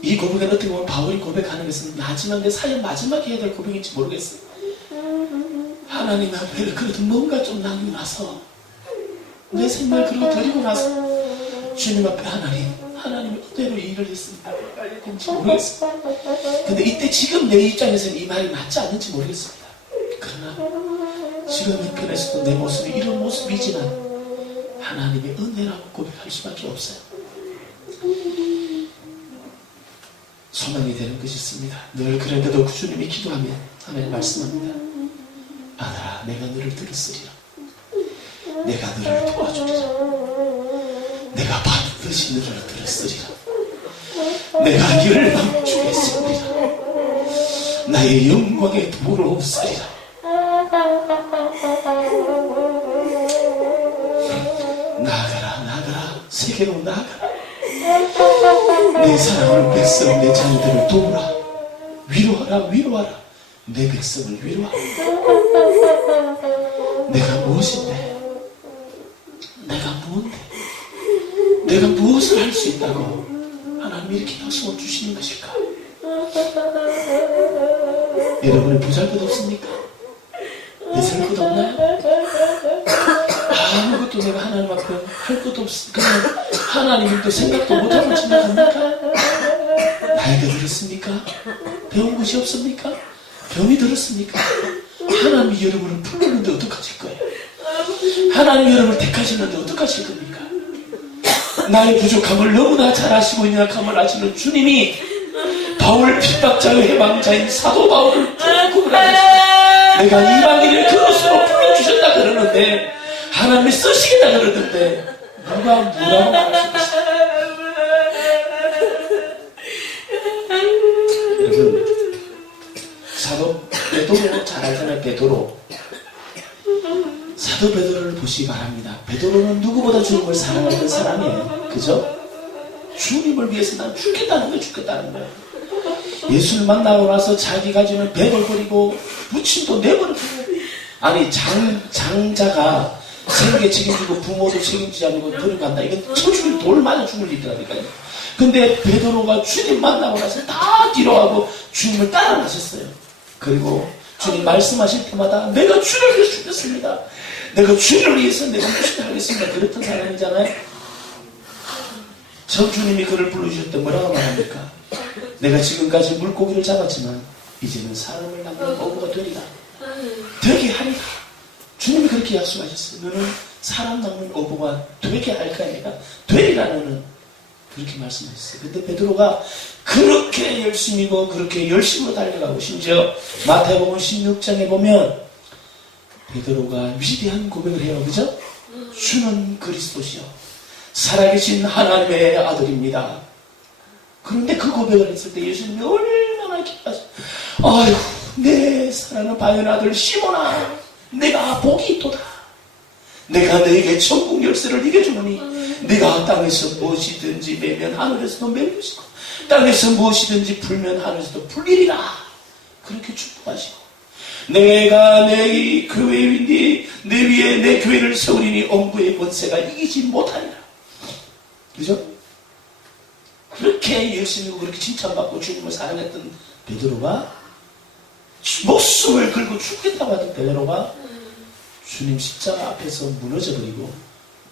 이 고백은 어떻게 보면 바울이 고백하는 것은 마지막 내 사연 마지막에 해야 될 고백인지 모르겠어요. 하나님 앞에 그래도 뭔가 좀 남겨놔서 내 생명을 그리고 드리고 나서 주님 앞에 하나님의 은혜로 일을 했습니다. 빨리 된지 모르겠습니다. 근데 이때 지금 내 입장에서는 이 말이 맞지 않는지 모르겠습니다. 그러나 지금 한편에서도 내 모습이 이런 모습이지만 하나님의 은혜라고 고백할 수밖에 없어요. 소망이 되는 것이 있습니다. 늘 그런데도 그 주님이 기도하면 하나님 말씀합니다. 아들아, 내가 너를 들었으리라. 내가 너를 도와주리라. 내가 반드시 너를 들었으리라. 내가 열방 중에 있으리라. 나의 영광에 도로 없으리라. 나아가라 세계로 나아가라. 내 사랑하는 백성 내 자녀들을 도우라. 위로하라. 내 백성을 위로하라. 내가 무엇인데? 내가 뭔데? 내가 무엇을 할 수 있다고 하나님이 이렇게 약속을 주시는 것일까? 여러분의 보잘것 없습니까? 내세울 것 없나요? 아무것도 내가 하나님 앞에 할 것도 없으니까 하나님이 또 생각도 못하고 지나갑니까? 나이가 들었습니까? 배운 것이 없습니까? 병이 들었습니까? 하나님이 여러분을 풀었는데 어떡하실 거예요? 하나님이 여러분을 택하시는데 어떡하실 겁니까? 나의 부족함을 너무나 잘 아시고 연약함을 아시는 주님이 바울 핍박자의 해방자인 사도 바울을 구원하셨습니다. 내가 이방인을 그것으로 불러주셨다 그러는데 하나님이 쓰시겠다 그러는데 누가 뭐라고 말하시겠어요? 여러분 사도 베드로 잘 알잖아요. 사도 베드로를 보시기 바랍니다. 베드로는 누구보다 주님을 사랑하는 사람이에요. 그죠? 주님을 위해서 난 죽겠다는 거예요. 예수를 만나고 나서 자기 가지는 배를 버리고 부친도 내버리고 아니 장자가 생계 책임지고 부모도 책임지지 않고 버리고 간다. 이건 천주를 돌 맞아 죽을 일이라니까요. 근데 베드로가 주님 만나고 나서 다 뒤로하고 주님을 따라 나섰어요. 그리고 주님 말씀하실 때마다 내가 주를 위해서 죽겠습니다. 내가 주를 위해서 내가 무엇을 하겠습니다. 그랬던 사람이잖아요. 저 주님이 그를 불러주실 때 뭐라고 말합니까? 내가 지금까지 물고기를 잡았지만 이제는 사람을 낚는 어부가 되리라. 되게 하리라. 주님이 그렇게 약속하셨어요. 너는 사람 낚는 어부가 되게 할까 아니라 되리라. 너는 그렇게 말씀하셨어요. 근데 베드로가 그렇게 열심히고 그렇게 열심으로 달려가고 심지어 마태복음 16장에 보면 베드로가 위대한 고백을 해요. 그죠? 주는 그리스도시요 살아계신 하나님의 아들입니다. 그런데 그 고백을 했을 때 예수님이 얼마나 기뻐하셨어요. 아유, 내 사랑하는 바의 아들 시몬아, 내가 복이 있도다. 내가 너에게 천국 열쇠를 이겨주노니 네가 땅에서 무엇이든지 매면 하늘에서도 맬 것이고 땅에서 무엇이든지 풀면 하늘에서도 풀리리라. 그렇게 축복하시고 내가 내 교회인데 내 위에 내 교회를 세우리니 엄부의 권세가 이기지 못하리라. 그죠? 그렇게 열심히 그렇게 칭찬받고 주님을 사랑했던 베드로가 목숨을 걸고 죽겠다고 하던 베드로가 주님 십자가 앞에서 무너져버리고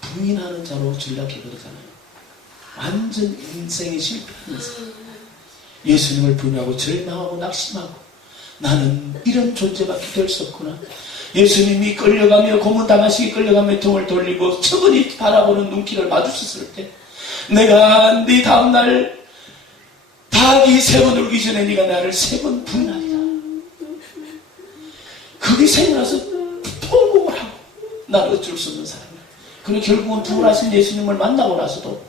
부인하는 자로 전락해버리잖아요. 완전 인생이 실패하면서 예수님을 부인하고 절망하고 낙심하고 나는 이런 존재밖에 될 수 없구나. 예수님이 끌려가며 고문 다마식이 끌려가며 등을 돌리고 척은히 바라보는 눈길을 마주쳤을 때 내가 네 다음날 닭이 3번 울기 전에 네가 나를 3번 부인하리라. 그게 생각나서 통곡을 하고 나는 어쩔 수 없는 사람이야. 그리고 결국은 부활하신 예수님을 만나고 나서도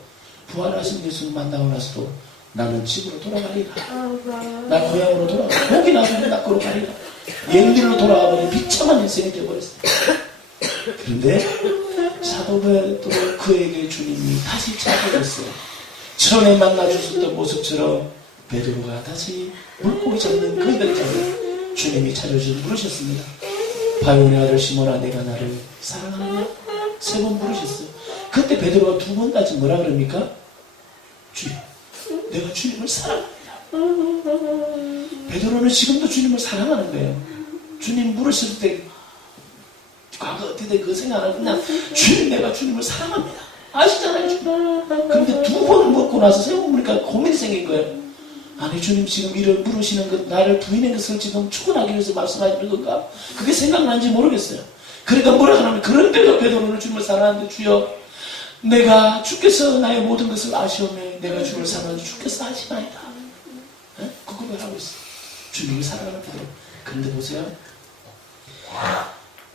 부활하신 예수님을 만나고 나서도 나는 집으로 돌아가리라. 나 고향으로 돌아가. 목이 나서는 낚으로 가리라. 옛길로 돌아가버린 비참한 인생이 되어버렸어요. 그런데 사도 베드로 그에게 주님이 다시 찾아오셨어요. 처음에 만나주셨던 모습처럼 베드로가 다시 물고기 잡는 그 현장에 주님이 찾아오셔서 물으셨습니다. 바요의 아들 시몬아, 내가 나를 사랑하느냐? 3번 물으셨어요. 그때 베드로가 2번까지 뭐라 그럽니까? 주님, 내가 주님을 사랑합니다. 베드로는 지금도 주님을 사랑하는 거예요. 주님 물으실 때 과거 어떻게 그 생각을 그냥 주님, 내가 주님을 사랑합니다. 아시잖아요, 주님. 그런데 2번을 먹고 나서 생각해보니까 고민이 생긴 거예요. 아니, 주님 지금 이런 물으시는 것, 나를 부인한 것을 지금 축원하기 위해서 말씀하시는 건가? 그게 생각나는지 모르겠어요. 그러니까 뭐라 하냐면, 그런데도 베드로는 주님을 사랑하는데, 주여, 내가 주께서 나의 모든 것을 아시오매 내가 주님을 사랑하는데 주께서 아시나이다. 그 고백하고 있어요. 주님을 사랑하는 베드로. 그런데 보세요.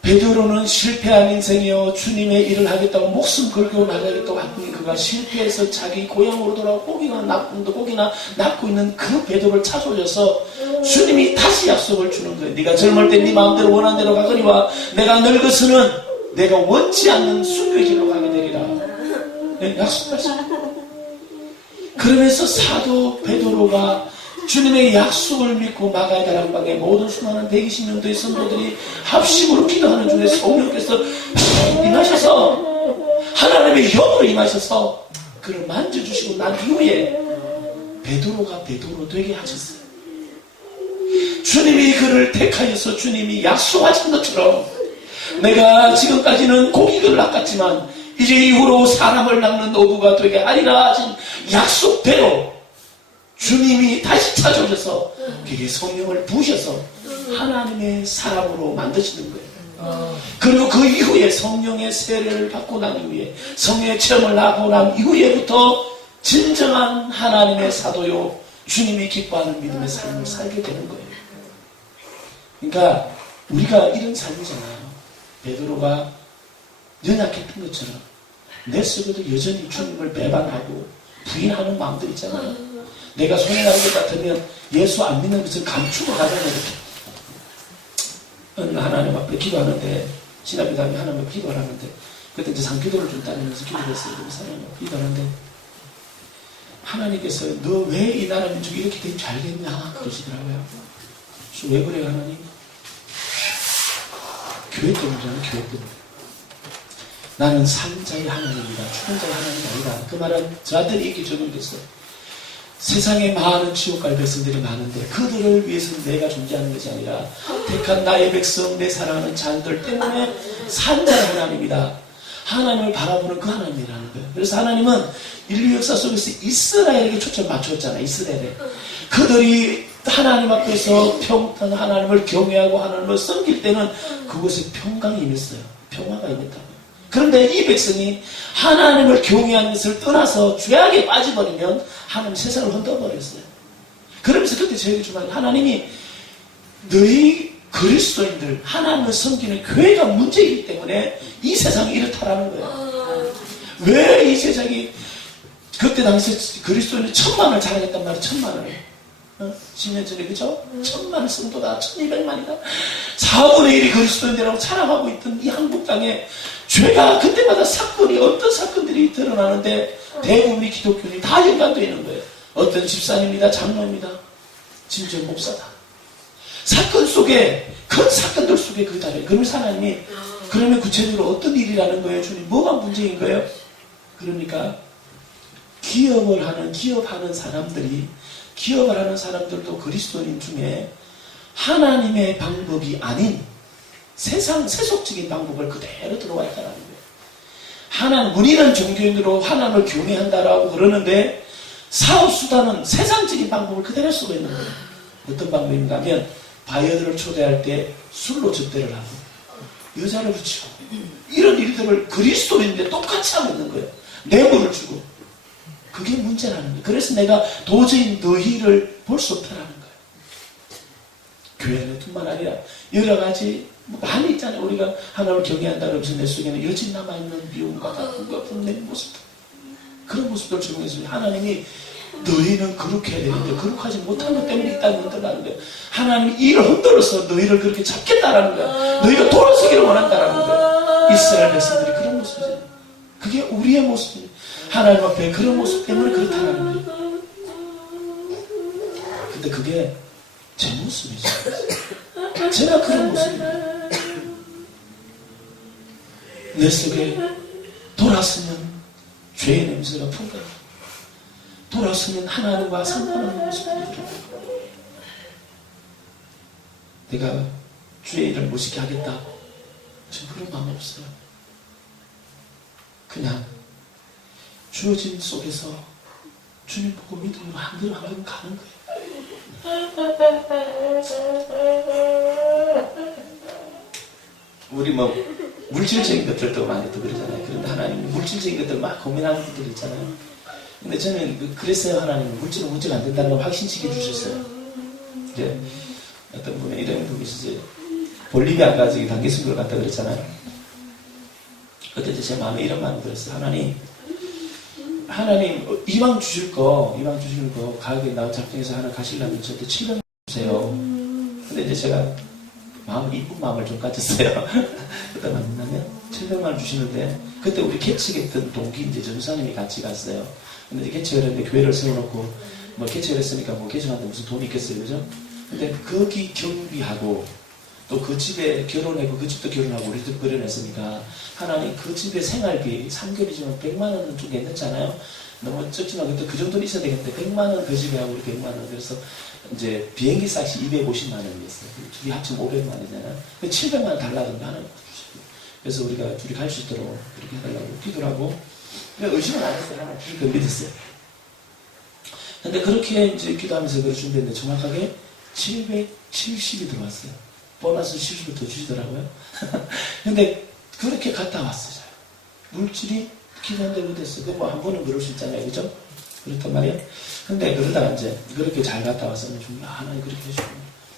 베드로는 실패한 인생이요, 주님의 일을 하겠다고 목숨 걸고 나가겠다고 하더니 그가 실패해서 자기 고향으로 돌아가고 고기나 낳고 있는 그 베드로를 찾아오셔서 주님이 다시 약속을 주는 거예요. 네가 젊을 때 네 마음대로 원하는 대로 가거니와 내가 늙어서는 내가 원치 않는 순교의 길로 가게 되리라. 네, 약속하셨어요. 그러면서 사도 베드로가 주님의 약속을 믿고 마가의 다락방에 모든 수많은 120명도의 성도들이 합심으로 기도하는 중에 성령께서 임하셔서 하나님의 영으로 임하셔서 그를 만져주시고 난 이후에 베드로가 베드로 되게 하셨어요. 주님이 그를 택하여서 주님이 약속하신 것처럼 내가 지금까지는 고기를 낚았지만 이제 이후로 사람을 낚는 어부가 되게 하리라 하신 약속대로 주님이 다시 찾아오셔서 그에게 성령을 부으셔서 하나님의 사람으로 만드시는 거예요. 그리고 그 이후에 성령의 세례를 받고 난 이후에 성령의 체험을 하고 난 이후에부터 진정한 하나님의 사도요, 주님이 기뻐하는 믿음의 삶을 살게 되는 거예요. 그러니까 우리가 이런 삶이잖아요. 베드로가 연약했던 것처럼 내 속에도 여전히 주님을 배반하고 부인하는 마음들 있잖아요. 내가 손해 나는 것 같으면 예수 안 믿는 것을 감추고 가잖아요. 어느 하나님 앞에 기도하는데, 신학교당에 하나님 앞에 기도를 하는데, 그때 이제 상기도를 좀 따르면서 기도를 했어요. 하나님 앞에 기도하는데, 하나님께서 너 왜 이 나라 민족이 이렇게 되면 잘 됐냐? 그러시더라고요. 왜 그래요, 하나님? 교회 때문이잖아요, 교회 때문에. 나는 산자의 하나님이다. 죽은 자의 하나님이 아니다. 그 말은 저한테는 이렇게 적용됐어요. 세상에 많은 지옥갈 백성들이 많은데 그들을 위해서 내가 존재하는 것이 아니라 택한 나의 백성, 내 사랑하는 자녀들 때문에 산자의 하나님이다. 하나님을 바라보는 그 하나님이라는 거예요. 그래서 하나님은 인류 역사 속에서 이스라엘에게 초점 맞췄잖아요. 이스라엘에. 그들이 하나님 앞에서 하나님을 경외하고 하나님을 섬길 때는 그곳에 평강이 임했어요. 평화가 임했다고요. 그런데 이 백성이 하나님을 경외하는 것을 떠나서 죄악에 빠져버리면 하나님 세상을 흔들어버렸어요. 그러면서 그때 저에게 주말 하나님이 너희 그리스도인들 하나님을 섬기는 교회가 문제이기 때문에 이 세상이 이렇다라는 거예요. 왜 이 세상이 그때 당시에 그리스도인이 1000만을 자랑했단 말이에요. 1000만을 10년 전에 그죠? 1000만 성도다 1200만이다 4분의 1이 그리스도인이라고 자랑하고 있던 이 한국 땅에 죄가 그때마다 사건이 어떤 사건들이 드러나는데 대부분이 기독교인이 다 연관되어 있는 거예요. 어떤 집사님이다 장로입니다. 심지어 목사다. 사건 속에, 큰 사건들 속에 그 달에. 그러면서 하나님이, 그러면 구체적으로 어떤 일이라는 거예요, 주님? 뭐가 문제인 거예요? 그러니까, 기업하는 사람들이, 기업을 하는 사람들도 그리스도인 중에 하나님의 방법이 아닌 세속적인 방법을 그대로 들어와 있다는 거예요. 우리는 종교인으로 하나님을 경외한다라고 그러는데 사업수단은 세상적인 방법을 그대로 쓰고 있는 거예요. 어떤 방법인가 하면 바이어들을 초대할 때 술로 접대를 하고 여자를 붙이고 이런 일들을 그리스도인인데 똑같이 하고 있는 거예요. 뇌물을 주고. 그게 문제라는 거예요. 그래서 내가 도저히 너희를 볼 수 없다라는 거예요. 교회뿐만 아니라 여러 가지 많이 있잖아요. 우리가 하나님을 경외한다고 해서 내 속에는 여진 남아있는 미움과 다툼과 분내는 모습들, 그런 모습들을 적용해서 하나님이 너희는 그렇게 해야 되는데 그렇게 하지 못한 것 때문에 있다는 것들을 거예요. 하나님이 이를 흔들어서 너희를 그렇게 잡겠다라는 거예요. 너희가 돌아서기를 원한다라는 거예요. 이스라엘 백성들이 그런 모습이잖아요. 그게 우리의 모습이에요. 하나님 앞에 그런 모습 때문에 그렇다는 거예요. 근데 그게 제 모습이죠. 제가 그런 모습입니다. 내 속에 돌아서면 죄의 냄새가 풍겨요. 돌아서면 하나님과 상관없는 모습들이 내가 주의 일을 못시게 하겠다. 저는 그런 마음 없어요. 그냥 주어진 속에서 주님 보고 믿음으로 한 걸음 한 걸음 가는 거예요. 우리 물질적인 것들도 많이 또 그러잖아요. 그런데 하나님 물질적인 것들 막 고민하는 분들 있잖아요. 근데 저는 그랬어요. 하나님 물질은 문제가 안 된다는 걸 확신시켜 주셨어요. 이제 어떤 분의 이런 분이 있었어요. 볼리비아까지 단기 선교를 갔다 그랬잖아요. 그때 제 마음에 이런 마음이 들었어요. 하나님 이왕 주실 거 가격에 나와 작정해서 하나 가시려면 저한테 700만 주세요. 근데 이제 제가 이쁜 마음을 좀 가졌어요. 그때 만나면 700만 주시는데 그때 우리 개척했던 동기 이제 전사님이 같이 갔어요. 근데 이제 개척을 했는데 교회를 세워놓고 개척을 했으니까 개척하는데 무슨 돈이 있겠어요, 그죠? 근데 거기 경비하고 또 그 집에 결혼하고 그 집도 결혼하고 우리 집 결혼했으니까 하나님 그 집에 생활비 3개월이지만 100만 원은 좀 괜찮잖아요. 너무 적지만 그때 그 정도는 있어야 되겠는데 100만 원 그 집에 하고 우리 100만 원 그래서 이제 비행기 값이 250만 원이었어요. 둘이 합치면 500만 원이잖아요. 700만 원 달라던데 하나님 주시고 그래서 우리가 둘이 갈 수 있도록 그렇게 해달라고 기도를 하고 의심은 안 했어요. 하나님 주실 걸 믿었어요. 근데 그렇게 이제 기도하면서 그걸 준비했는데 정확하게 770이 들어왔어요. 보너스 70을 더 주시더라고요. 근데 그렇게 갔다 왔어요. 물질이 기도한다고 됐어요. 한 번은 그럴 수 있잖아요. 그죠? 그렇단 말이에요. 근데 그러다가 이제 그렇게 잘 갔다 왔으면 좀 하나님 그렇게 해주고.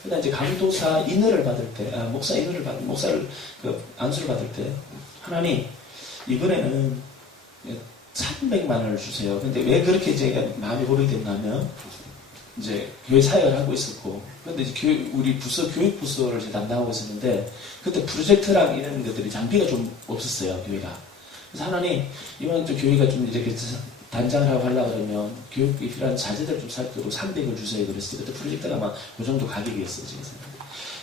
그러다 이제 강도사 인허를 받을 때, 목사 인허를 목사를 안수를 받을 때 하나님 이번에는 300만 원을 주세요. 근데 왜 그렇게 제가 마음이 고르게 됐냐면 이제 교회 사역을 하고 있었고, 근데 이제 우리 부서, 교육부서를 이제 담당하고 있었는데, 그때 프로젝트랑 이런 것들이 장비가 좀 없었어요, 교회가. 그래서 하나님, 이번 주 교회가 좀 이렇게 단장을 하고 하려고 그러면, 교육이 필요한 자재들 좀 살 때도 300을 주세요. 그랬어요. 그때 프로젝트가 아마 그 정도 가격이었어요, 지금.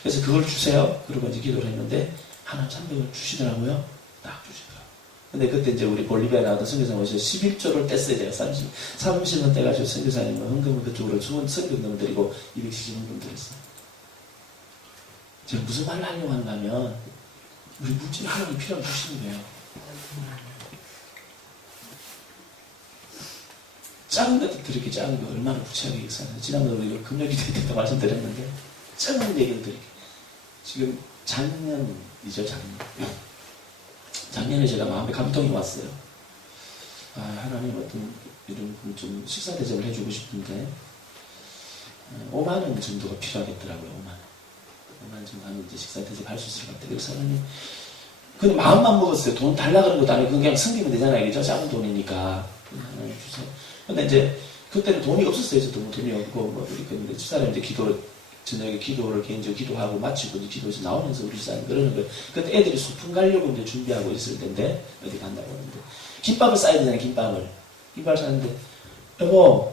그래서 그걸 주세요. 그러고 이제 기도를 했는데, 하나님 300을 주시더라고요. 딱 주시더라고요. 근데 그때 이제 우리 볼리비아 나왔던 선교사님 오셔서 11조를 뗐어요. 제가 30원 떼가지고 선교사님은 헌금을 그쪽으로 좋은 선교금 드리고 270원 헌금 드렸어요. 제가 무슨 말을 하려고 하는가 하면 우리 물질이 하나님 필요하면 주시는 거예요. 작은 것들 이렇게 작은 거 얼마나 구체하게 얘기하는지 지난번에 우리가 금요기도회 때도 말씀드렸는데 작은 얘기를 드릴게요. 지금 작년이죠, 작년에 제가 마음에 감동이 왔어요. 하나님 어떤 이런 좀 식사 대접을 해주고 싶은데 5만 원 정도가 필요하겠더라고요. 5만 원 정도 하면 이제 식사 대접 할 수 있을 것 같아요. 그래서 하나님 그냥 마음만 먹었어요. 돈 달라 그런 것도 아니고 그냥 섬기면 되잖아요. 그죠? 작은 돈이니까 하나님 주세요. 근데 이제 그때는 돈이 없었어요. 저도 돈이 없고 이렇게 집사람 이제 저녁에 기도를 개인적으로 기도하고 마치고 이제 기도에서 나오면서 우리 집사님 그러는 거예요. 그때 애들이 소풍 가려고 이제 준비하고 있을 텐데 어디 간다고 하는데 김밥을 싸야 되잖아요. 김밥을 싸는데 여보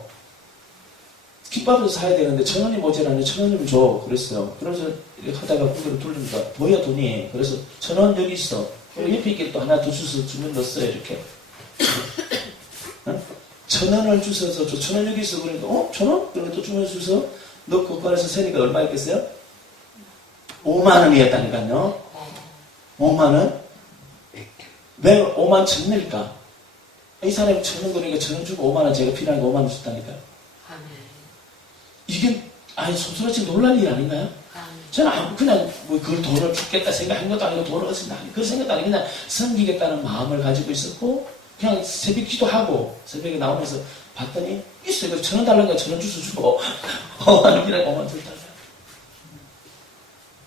김밥을 사야 되는데 1,000원이 모자라는데 1,000원이면 줘. 그랬어요. 그래서 이렇게 하다가 고개를 돌리니까 뭐야 돈이. 그래서 1,000원 여기 있어. 그리고 옆에 있게 또 하나 더 주서 주면 넣었어요. 이렇게. 1,000원을 주셔서 저 1,000원 여기 있어. 그러니까 1,000원? 그러니까 또 주면 주서 넣고 꺼내서 세니까 얼마였겠어요? 5만 원이었다니까요. 5만 원? 왜 5만 1,000원일까? 이 사람이 1,000원 거니까 1,000원 주고 5만 원 제가 필요하니까 5만 원 줬다니까요. 이게 소스라치 놀랄 일 아닌가요? 저는 그냥 뭐 그걸 돈을 주겠다 생각한 것도 아니고 돈을 얻은다 그 생각도 아니고 그냥 섬기겠다는 마음을 가지고 있었고 그냥 새벽 기도하고 새벽에 나오면서 봤더니 있어요. 1,000원 달라니까 1,000원 주고 5만 원이라고 5만 원 줬다고요.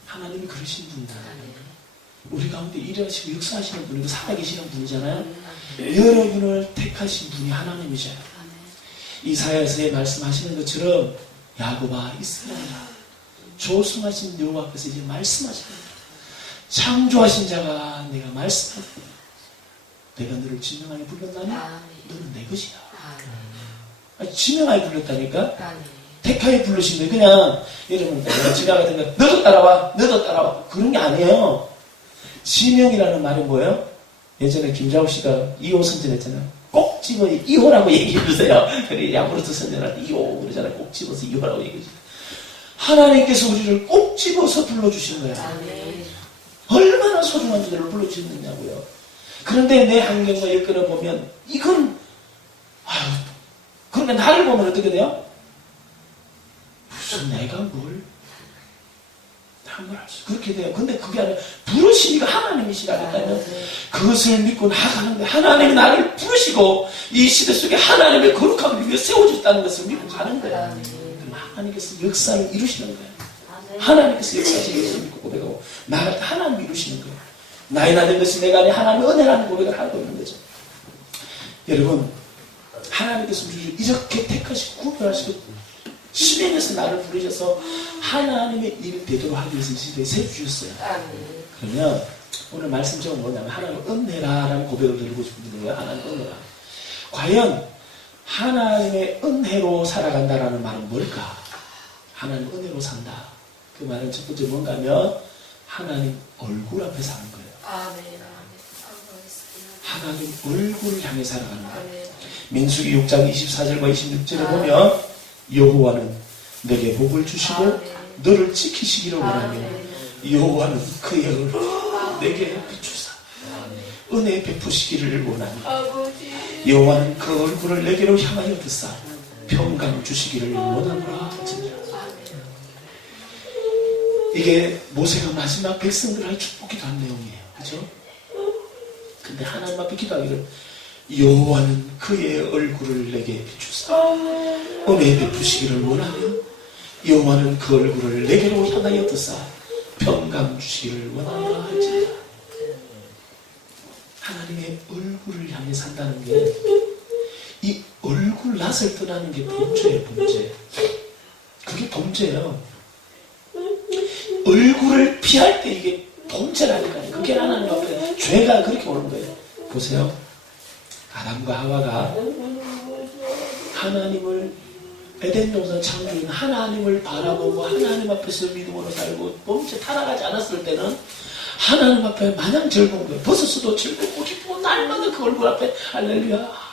하나님이 그러신 분이다. 우리 가운데 일하시고 역사하시는 분이고 살아계시는 분이잖아요. 여러분을 택하신 분이 하나님이잖아요. 이사야서에 말씀하시는 것처럼 야곱아 이스라엘아 조성하신 여호와 앞에서 이제 말씀하십니다. 창조하신 자가 내가 말씀하다. 내가 너를 지명하게 불렀나니 너는 내 것이야. 지명하게 불렀다니까. 택하게 부르신 거예요. 그냥 여러분 내가 지나가든가 너도 따라와 너도 따라와 그런 게 아니에요. 지명이라는 말이 뭐예요? 예전에 김자호 씨가 2호 선전했잖아요. 꼭 집어 2호라고 얘기해 주세요. 그래 야구르트 선전할 때 2호 그러잖아요. 꼭 집어서 2호라고 얘기해 주세요. 하나님께서 우리를 꼭 집어서 불러주시는 거예요. 얼마나 소중한 주제를 불러주셨느냐고요. 그런데 내 환경과 여건을 보면 이건 그러니까 나를 보면 어떻게 돼요? 무슨 내가 뭘 한번 할 수 그렇게 돼요. 근데 그게 아니라 부르시니까 하나님이시라니까요. 그것을 믿고 나가는데 하나님이 나를 부르시고 이 시대 속에 하나님의 거룩함을 위해 세워줬다는 것을 믿고 가는 거예요. 하나님께서 역사를 이루시는 거예요. 하나님께서 역사하시는 것을 믿고 고백하고 나갈 때 하나님이 이루시는 거예요. 나이 나는 것이 내가 아닌 하나님의 은혜라는 고백을 하고 있는 거죠. 여러분 하나님께서 우리를 이렇게 택하시고 구별하시고 시대에서 나를 부르셔서 하나님의 일을 되도록 하기 위해서 이 시대에 세워주셨어요. 그러면 오늘 말씀 제목은 뭐냐면 하나님 은혜라라는 고백을 드리고 싶은 거예요. 하나님 은혜라. 과연 하나님의 은혜로 살아간다라는 말은 뭘까? 하나님 은혜로 산다. 그 말은 첫 번째 뭔가 하면 하나님 얼굴 앞에 사는 거예요. 하나님 얼굴을 향해 살아가는 거예요. 민수기 6장 24절과 26절에 보면 여호와는 내게 복을 주시고 너를 지키시기를 원하며 여호와는 그의 얼굴을 내게 비추사 은혜 베푸시기를 원하며 여호와는 그 얼굴을 내게로 향하여 드사 평강 주시기를 원하노라 하시니라. 이게 모세가 마지막 백성들을 축복기도 한 내용이에요. 그렇죠? 근데 하나님 앞에 기도하기를 여호와는 그의 얼굴을 내게 비추사 은혜 베푸시기를 원하며 여호와는 그 얼굴을 내게로 향하여 드사 평강 주시기를 원하노라 할지니라. 하나님의 얼굴을 향해 산다는 게 이 얼굴 낯을 떠나는 게 범죄예요. 범죄. 그게 범죄예요. 얼굴을 피할 때 이게 범죄라니까요. 그게 하나님 앞에 죄가 그렇게 오는 거예요. 보세요. 아담과 하와가 하나님을 에덴 동산 창조인 하나님을 바라보고 하나님 앞에서 믿음으로 살고 범죄 타락하지 않았을 때는 하나님 앞에 마냥 즐거운 거예요. 벗었어도 즐겁고 기쁘고 날마다 그 얼굴 앞에 할렐루야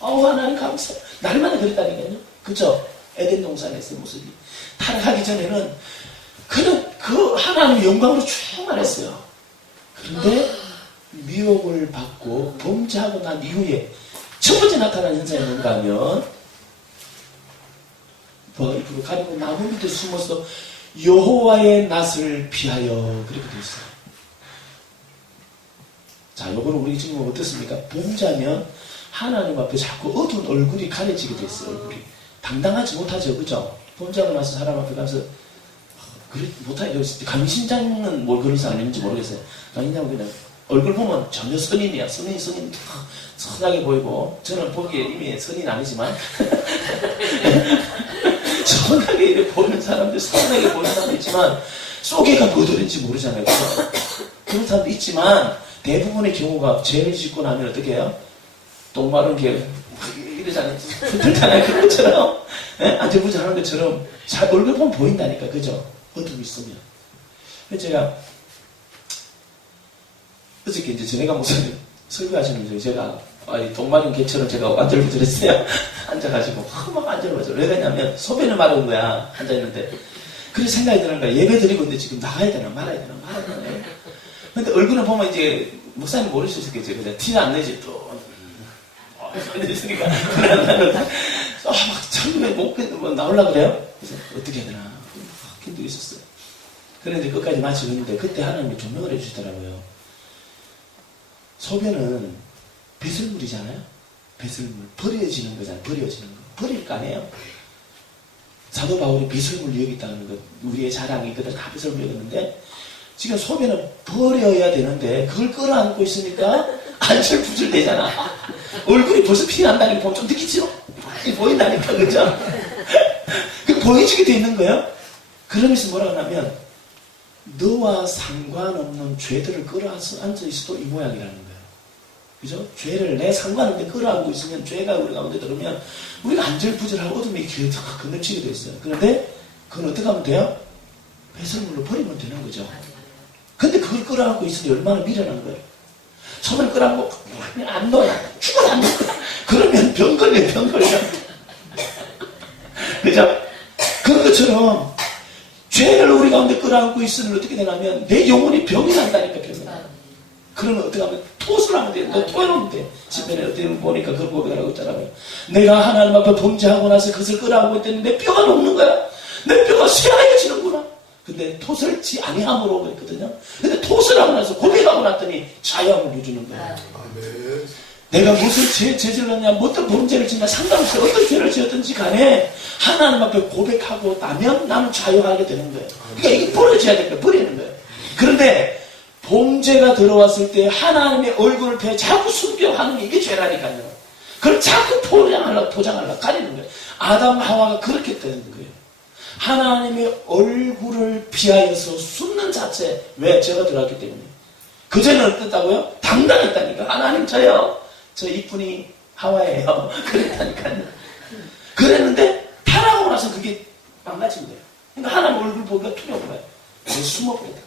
하나님 감사해요. 날마다 그랬다니까요. 그죠? 에덴 동산에서의 모습이 타락하기 전에는 그는 그 하나님의 영광으로 충만했어요. 그런데 미혹을 받고 범죄하고 난 이후에 첫 번째 나타난 현상이 뭔가 하면 입으로 가리고 나무 밑에 숨어서 여호와의 낯을 피하여 그렇게 됐어요. 자, 요거는 우리 지금 어떻습니까? 범죄하면 하나님 앞에 자꾸 어두운 얼굴이 가려지게 됐어요. 얼굴이 당당하지 못하죠. 그죠? 범죄하고 나서 사람 앞에 가서 그래 못하죠. 강신장은 뭘 그런 사람인지 모르겠어요. 강신장은 그냥 얼굴 보면 전혀 선인이야. 선인 선하게 보이고 저는 보기에 이미 선인 아니지만 선하게 이렇게 보이는 사람들 선하게 보이는 사람도 있지만 속에가 뭐들인지 모르잖아요. 그런 사람도 있지만 대부분의 경우가 죄를 짓고 나면 어떻게 해요? 똥 마른 게 이러잖아요. 들잖아요. 그런 것처럼 안절부절하는 것처럼 잘 얼굴 보면 보인다니까. 그죠? 어둠이 있으면. 그래서 제가 어저께 이제 전해가 목사님 설교하시면서 제가 동마린 개처럼 제가 안절부절했어요. 앉아가지고 막 안절부절. 왜 그러냐면 소변을 마른 거야. 앉아있는데. 그래서 생각이 드는 거야. 예배 드리고 있는데 지금 나가야 되나 말아야 되나 말아야 되나. 근데 얼굴을 보면 이제 목사님 모르셨겠죠. 근데 티는 안 내지 또. 있으니까 막 처음에 못 나오려고 그래요. 그래서 어떻게 해야 되나 힘들게 있었어요. 그런데 끝까지 마치고 있는데 그때 하나님이 조명을 해주시더라고요. 소변은 배설물이잖아요. 배설물 버려지는 거잖아요. 버려지는 거 버릴 거 아니에요. 사도 바울이 배설물 여기다는 거 우리의 자랑이 그들 다 배설물 여겼는데 지금 소변은 버려야 되는데 그걸 끌어안고 있으니까 안절부절 되잖아. 얼굴이 벌써 피 난다는 거 보면 좀 느끼죠? 많이 보인다니까, 그죠? 그 보여지게 돼 있는 거예요. 그러면서 뭐라고 하냐면 너와 상관없는 죄들을 끌어안고 앉아 있어도 이 모양이라는 거예요. 그죠? 죄를 내 상관없는 데 끌어안고 있으면 죄가 우리 가운데 들으면 우리가 안절부절하고 어둠이 건너치게 돼 있어요. 그런데 그건 어떻게 하면 돼요? 배설물로 버리면 되는 거죠. 근데 그걸 끌어안고 있으니 얼마나 미련한 거예요. 손을 끌어안고 안 놓아요. 죽어도 안 놓아. 그러면 병 걸려. 그죠? 그런 것처럼 죄를 우리 가운데 끌어안고 있으면 어떻게 되냐면 내 영혼이 병이 난다니까. 병이 나. 그러면 어떻게 하면 토스를 하면 돼. 너 토해놓으면 돼. 집에는 어떻게 보니까 그런 고백을 하고 있잖아요. 내가 하나님 앞에 범죄하고 나서 그것을 끌어안고 있더니 내 뼈가 녹는 거야. 내 뼈가 쇠하여지는구나. 근데 토설지 아니함으로 그랬거든요. 근데 토설 하고 나서 고백하고 났더니 자유함을 주는 거예요. 내가 무슨 죄를 했냐, 어떤 범죄를 짓냐 상관없이 어떤 죄를 지었든지 간에 하나님 앞에 고백하고 나면 나는 자유하게 되는 거예요. 그러니까 이게 버려져야 될 거예요. 버리는 거예요. 그런데 범죄가 들어왔을 때 하나님의 얼굴을 펴 자꾸 숨겨하는 게 이게 죄라니까요. 그걸 자꾸 포장하려고 가리는 거예요. 아담 하와가 그렇게 되는 거예요. 하나님의 얼굴을 피하여서 숨는 자체. 왜? 죄가 들어왔기 때문에. 그전에는 어땠다고요? 당당했다니까. 하나님 저 이쁜이 하와예요. 그랬다니까요. 그랬는데 타락하고 나서 그게 망가진 거예요. 그러니까 하나님 얼굴 보기가 두려운 거예요. 숨어버렸다.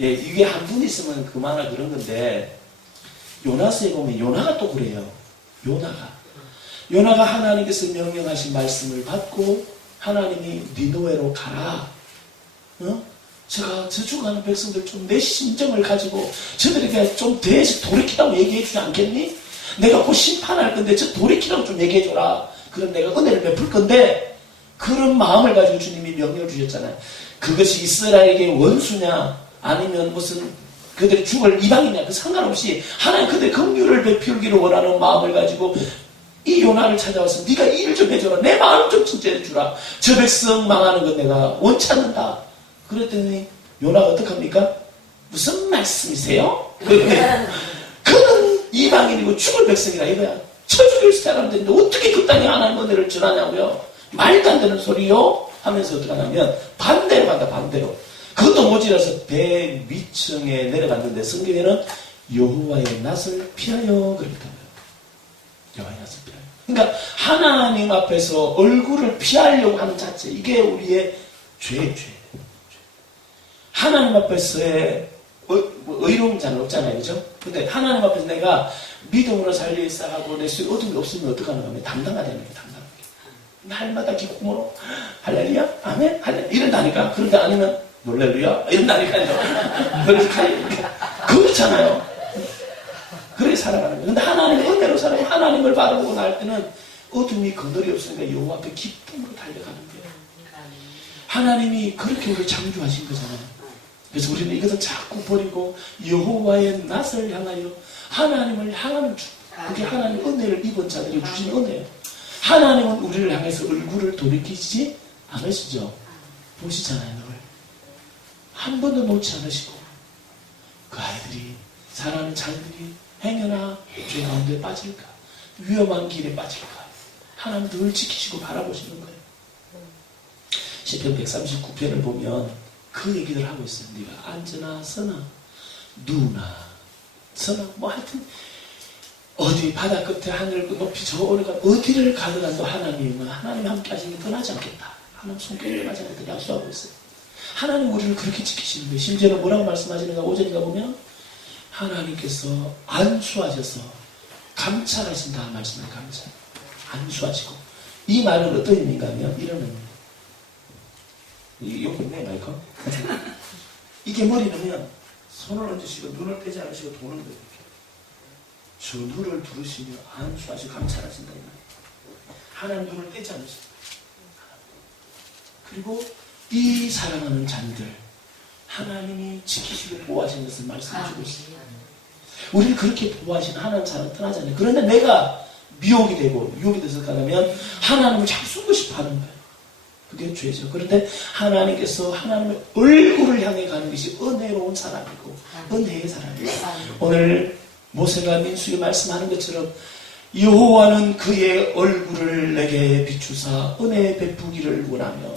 예, 이게 한 분 있으면 그만할 그런 건데 요나서에 보면 요나가 또 그래요. 요나가 하나님께서 명령하신 말씀을 받고 하나님이 니느웨로 가라. 제가 저주가는 백성들 좀 내 심정을 가지고 저들에게 좀 대해서 돌이키라고 얘기해 주지 않겠니? 내가 곧 심판할 건데 저 돌이키라고 좀 얘기해 줘라. 그럼 내가 은혜를 베풀 건데 그런 마음을 가지고 주님이 명령을 주셨잖아요. 그것이 이스라엘에게 원수냐 아니면 무슨 그들이 죽을 이방이냐 그 상관없이 하나님 그들의 긍휼을 베풀기를 원하는 마음을 가지고 이 요나를 찾아와서 네가 이 일 좀 해줘라. 내 마음 좀 진짜해 주라. 저 백성 망하는 건 내가 원치 않는다. 그랬더니 요나가 어떡합니까? 무슨 말씀이세요? 그는 이방인이고 죽을 백성이라 이거야. 쳐 죽일 사람들인데 어떻게 그 땅에 하나님 은혜를 전하냐고요. 말도 안 되는 소리요 하면서 어떻게 하냐면 반대로 간다. 반대로. 그것도 모자라서 배 위층에 내려갔는데 성경에는 여호와의 낯을 피하여 그랬다고요. 여호와의 낯을 피하여. 그러니까 하나님 앞에서 얼굴을 피하려고 하는 자체 이게 우리의 죄. 하나님 앞에서의 의로운 자는 없잖아요. 그죠? 근데 하나님 앞에서 내가 믿음으로 살려 있어 하고 내 속에 어둠이 없으면 어떡하는가 하면 담당하다는 거예요. 담당하게. 날마다 기쁨으로 할렐루야 아멘 할렐루야 이런다니까. 그런데 아니면 놀렐루야 이런다니까요. 그렇잖아요. 그렇게 살아가는 거예요. 근데 하나님의 은혜로 살아가고 하나님을 바라보고 날 때는 어둠이 그늘이 없으니까 여호와 앞에 기쁨으로 달려가는 거예요. 하나님이 그렇게 우리를 창조하신 거잖아요. 그래서 우리는 이것을 자꾸 버리고 여호와의 낯을 향하여 하나님을 향하는 주. 그게 하나님 은혜를 입은 자들이 주신 은혜예요. 하나님은 우리를 향해서 얼굴을 돌이키지 않으시죠. 보시잖아요. 늘. 한 번도 놓지 않으시고 그 아이들이 사랑하는 자녀들이 행여나 죄 가운데 빠질까 위험한 길에 빠질까 하나님 늘 지키시고 바라보시는 거예요. 시편 139편을 보면 그 얘기를 하고 있어요. 네가 앉으나 서나 누나 서나 뭐 하여튼 어디 바다 끝에 하늘 높이 저 오래가 어디를 가더라도 하나님 함께 하시는 게 떠나지 않겠다. 하나님 손길을 가지 않겠다 약속하고 있어요. 하나님 우리를 그렇게 지키시는 거예요. 심지어는 뭐라고 말씀하시는가 5절인가 보면 하나님께서 안수하셔서 감찰하신다 말씀을 감찰. 안수하시고 이 말은 어떤 의미인가 하면 이런 의미입니다. 여기 있네 마이크. 이게 머리는 손을 얹으시고 눈을 떼지 않으시고 도는 거예요. 저 눈을 두르시며 안수하시고 감찰하신다 이 말이에요. 하나님 눈을 떼지 않으신다. 그리고 이 사랑하는 자녀들 하나님이 지키시고 보호하시는 것을 말씀해주고 있습니다. 우리를 그렇게 보호하시는 하나님 사랑 떠나지 않아요. 그런데 내가 미혹이 되고 유혹이 돼서 가면 하나님을 자꾸 쓰고 싶어 하는 거예요. 그게 죄죠. 그런데 하나님께서 하나님의 얼굴을 향해 가는 것이 은혜로운 사람이고 은혜의 사람이에요. 오늘 모세가 민수에게 말씀하는 것처럼 여호와는 그의 얼굴을 내게 비추사 은혜 베푸기를 원하며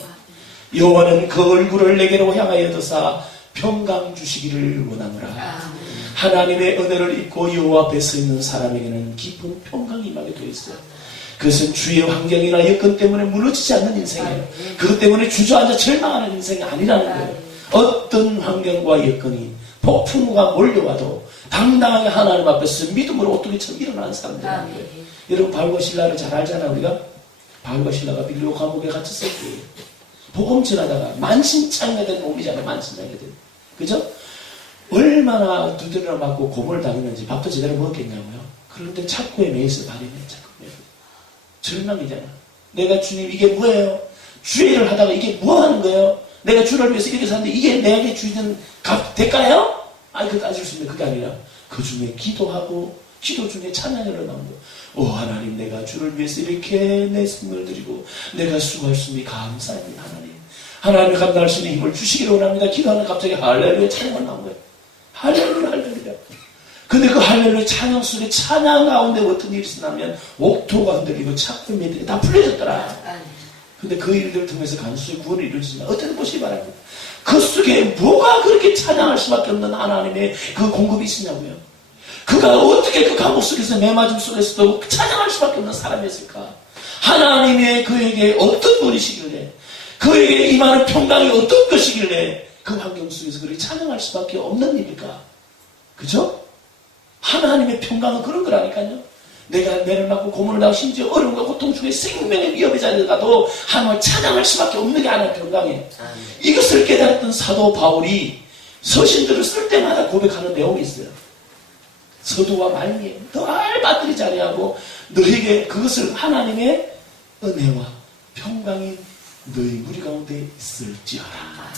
여호와는 그 얼굴을 내게로 향하여 드사 평강 주시기를 원하노라. 하나님의 은혜를 입고 여호와 앞에 서 있는 사람에게는 깊은 평강이 임하게 되어 있어요. 그것은 주의 환경이나 여건 때문에 무너지지 않는 인생이에요. 그것 때문에 주저앉아 절망하는 인생이 아니라는 거예요. 어떤 환경과 여건이 폭풍우가 몰려와도 당당하게 하나님 앞에서 믿음으로 오뚜기처럼 일어나는 사람들이라는 거예요. 여러분 바울과 실라를 잘 알잖아요. 우리가 바울과 실라가 빌립보 감옥에 갇혔을 때 복음 전하다가 만신창이된 몸이잖아요. 만신창이된. 그죠? 얼마나 두드려 맞고 고문을 당했는지 밥도 제대로 먹었겠냐고요. 그런데 착고에 매여서 발이네. 절망이잖아. 내가 주님 이게 뭐예요? 주의 일을 하다가 이게 뭐 하는 거예요? 내가 주를 위해서 이렇게 사는데 이게 내게 주는 대가요? 아니 그거 따질 수 있는 그게 아니라 그 중에 기도하고 기도 중에 찬양을 나오는 거. 오 하나님 내가 주를 위해서 이렇게 내 생명을 드리고 내가 수고할 수 있니 감사합니다 하나님. 하나님이 감당할 수 있는 힘을 주시기를 원합니다. 기도하는 갑자기 할렐루야 찬양을 나온 거예요. 할렐루야 할렐루야. 근데 그 할렐루야 찬양 속에 찬양 가운데 어떤 일이 있었냐면 옥토가 흔들리고 착고 매들이 다 풀려졌더라. 근데 그 일들을 통해서 간수의 구원을 이루어지지만 어떤 것이 바랍니다. 그 속에 뭐가 그렇게 찬양할 수밖에 없는 하나님의 그 공급이 있으냐고요. 그가 어떻게 그 감옥 속에서 매맞음 속에서도 찬양할 수밖에 없는 사람이었을까. 하나님의 그에게 어떤 분이시길래 그에게 임하는 평강이 어떤 것이길래 그 환경 속에서 그렇게 찬양할 수밖에 없는 일일까. 그죠? 하나님의 평강은 그런 거라니까요. 내가 매를 맞고 고문을 당하고 심지어 어려움과 고통 중에 생명의 위협에 자리가도 하나님을 찬양할 수밖에 없는 게 하나님의 평강이에요. 이것을 깨달았던 사도 바울이 서신들을 쓸 때마다 고백하는 내용이 있어요. 서두와 말미에 늘 빠뜨리지 아니하고 너에게 그것을 하나님의 은혜와 평강이 너희 무리 가운데 있을지어라.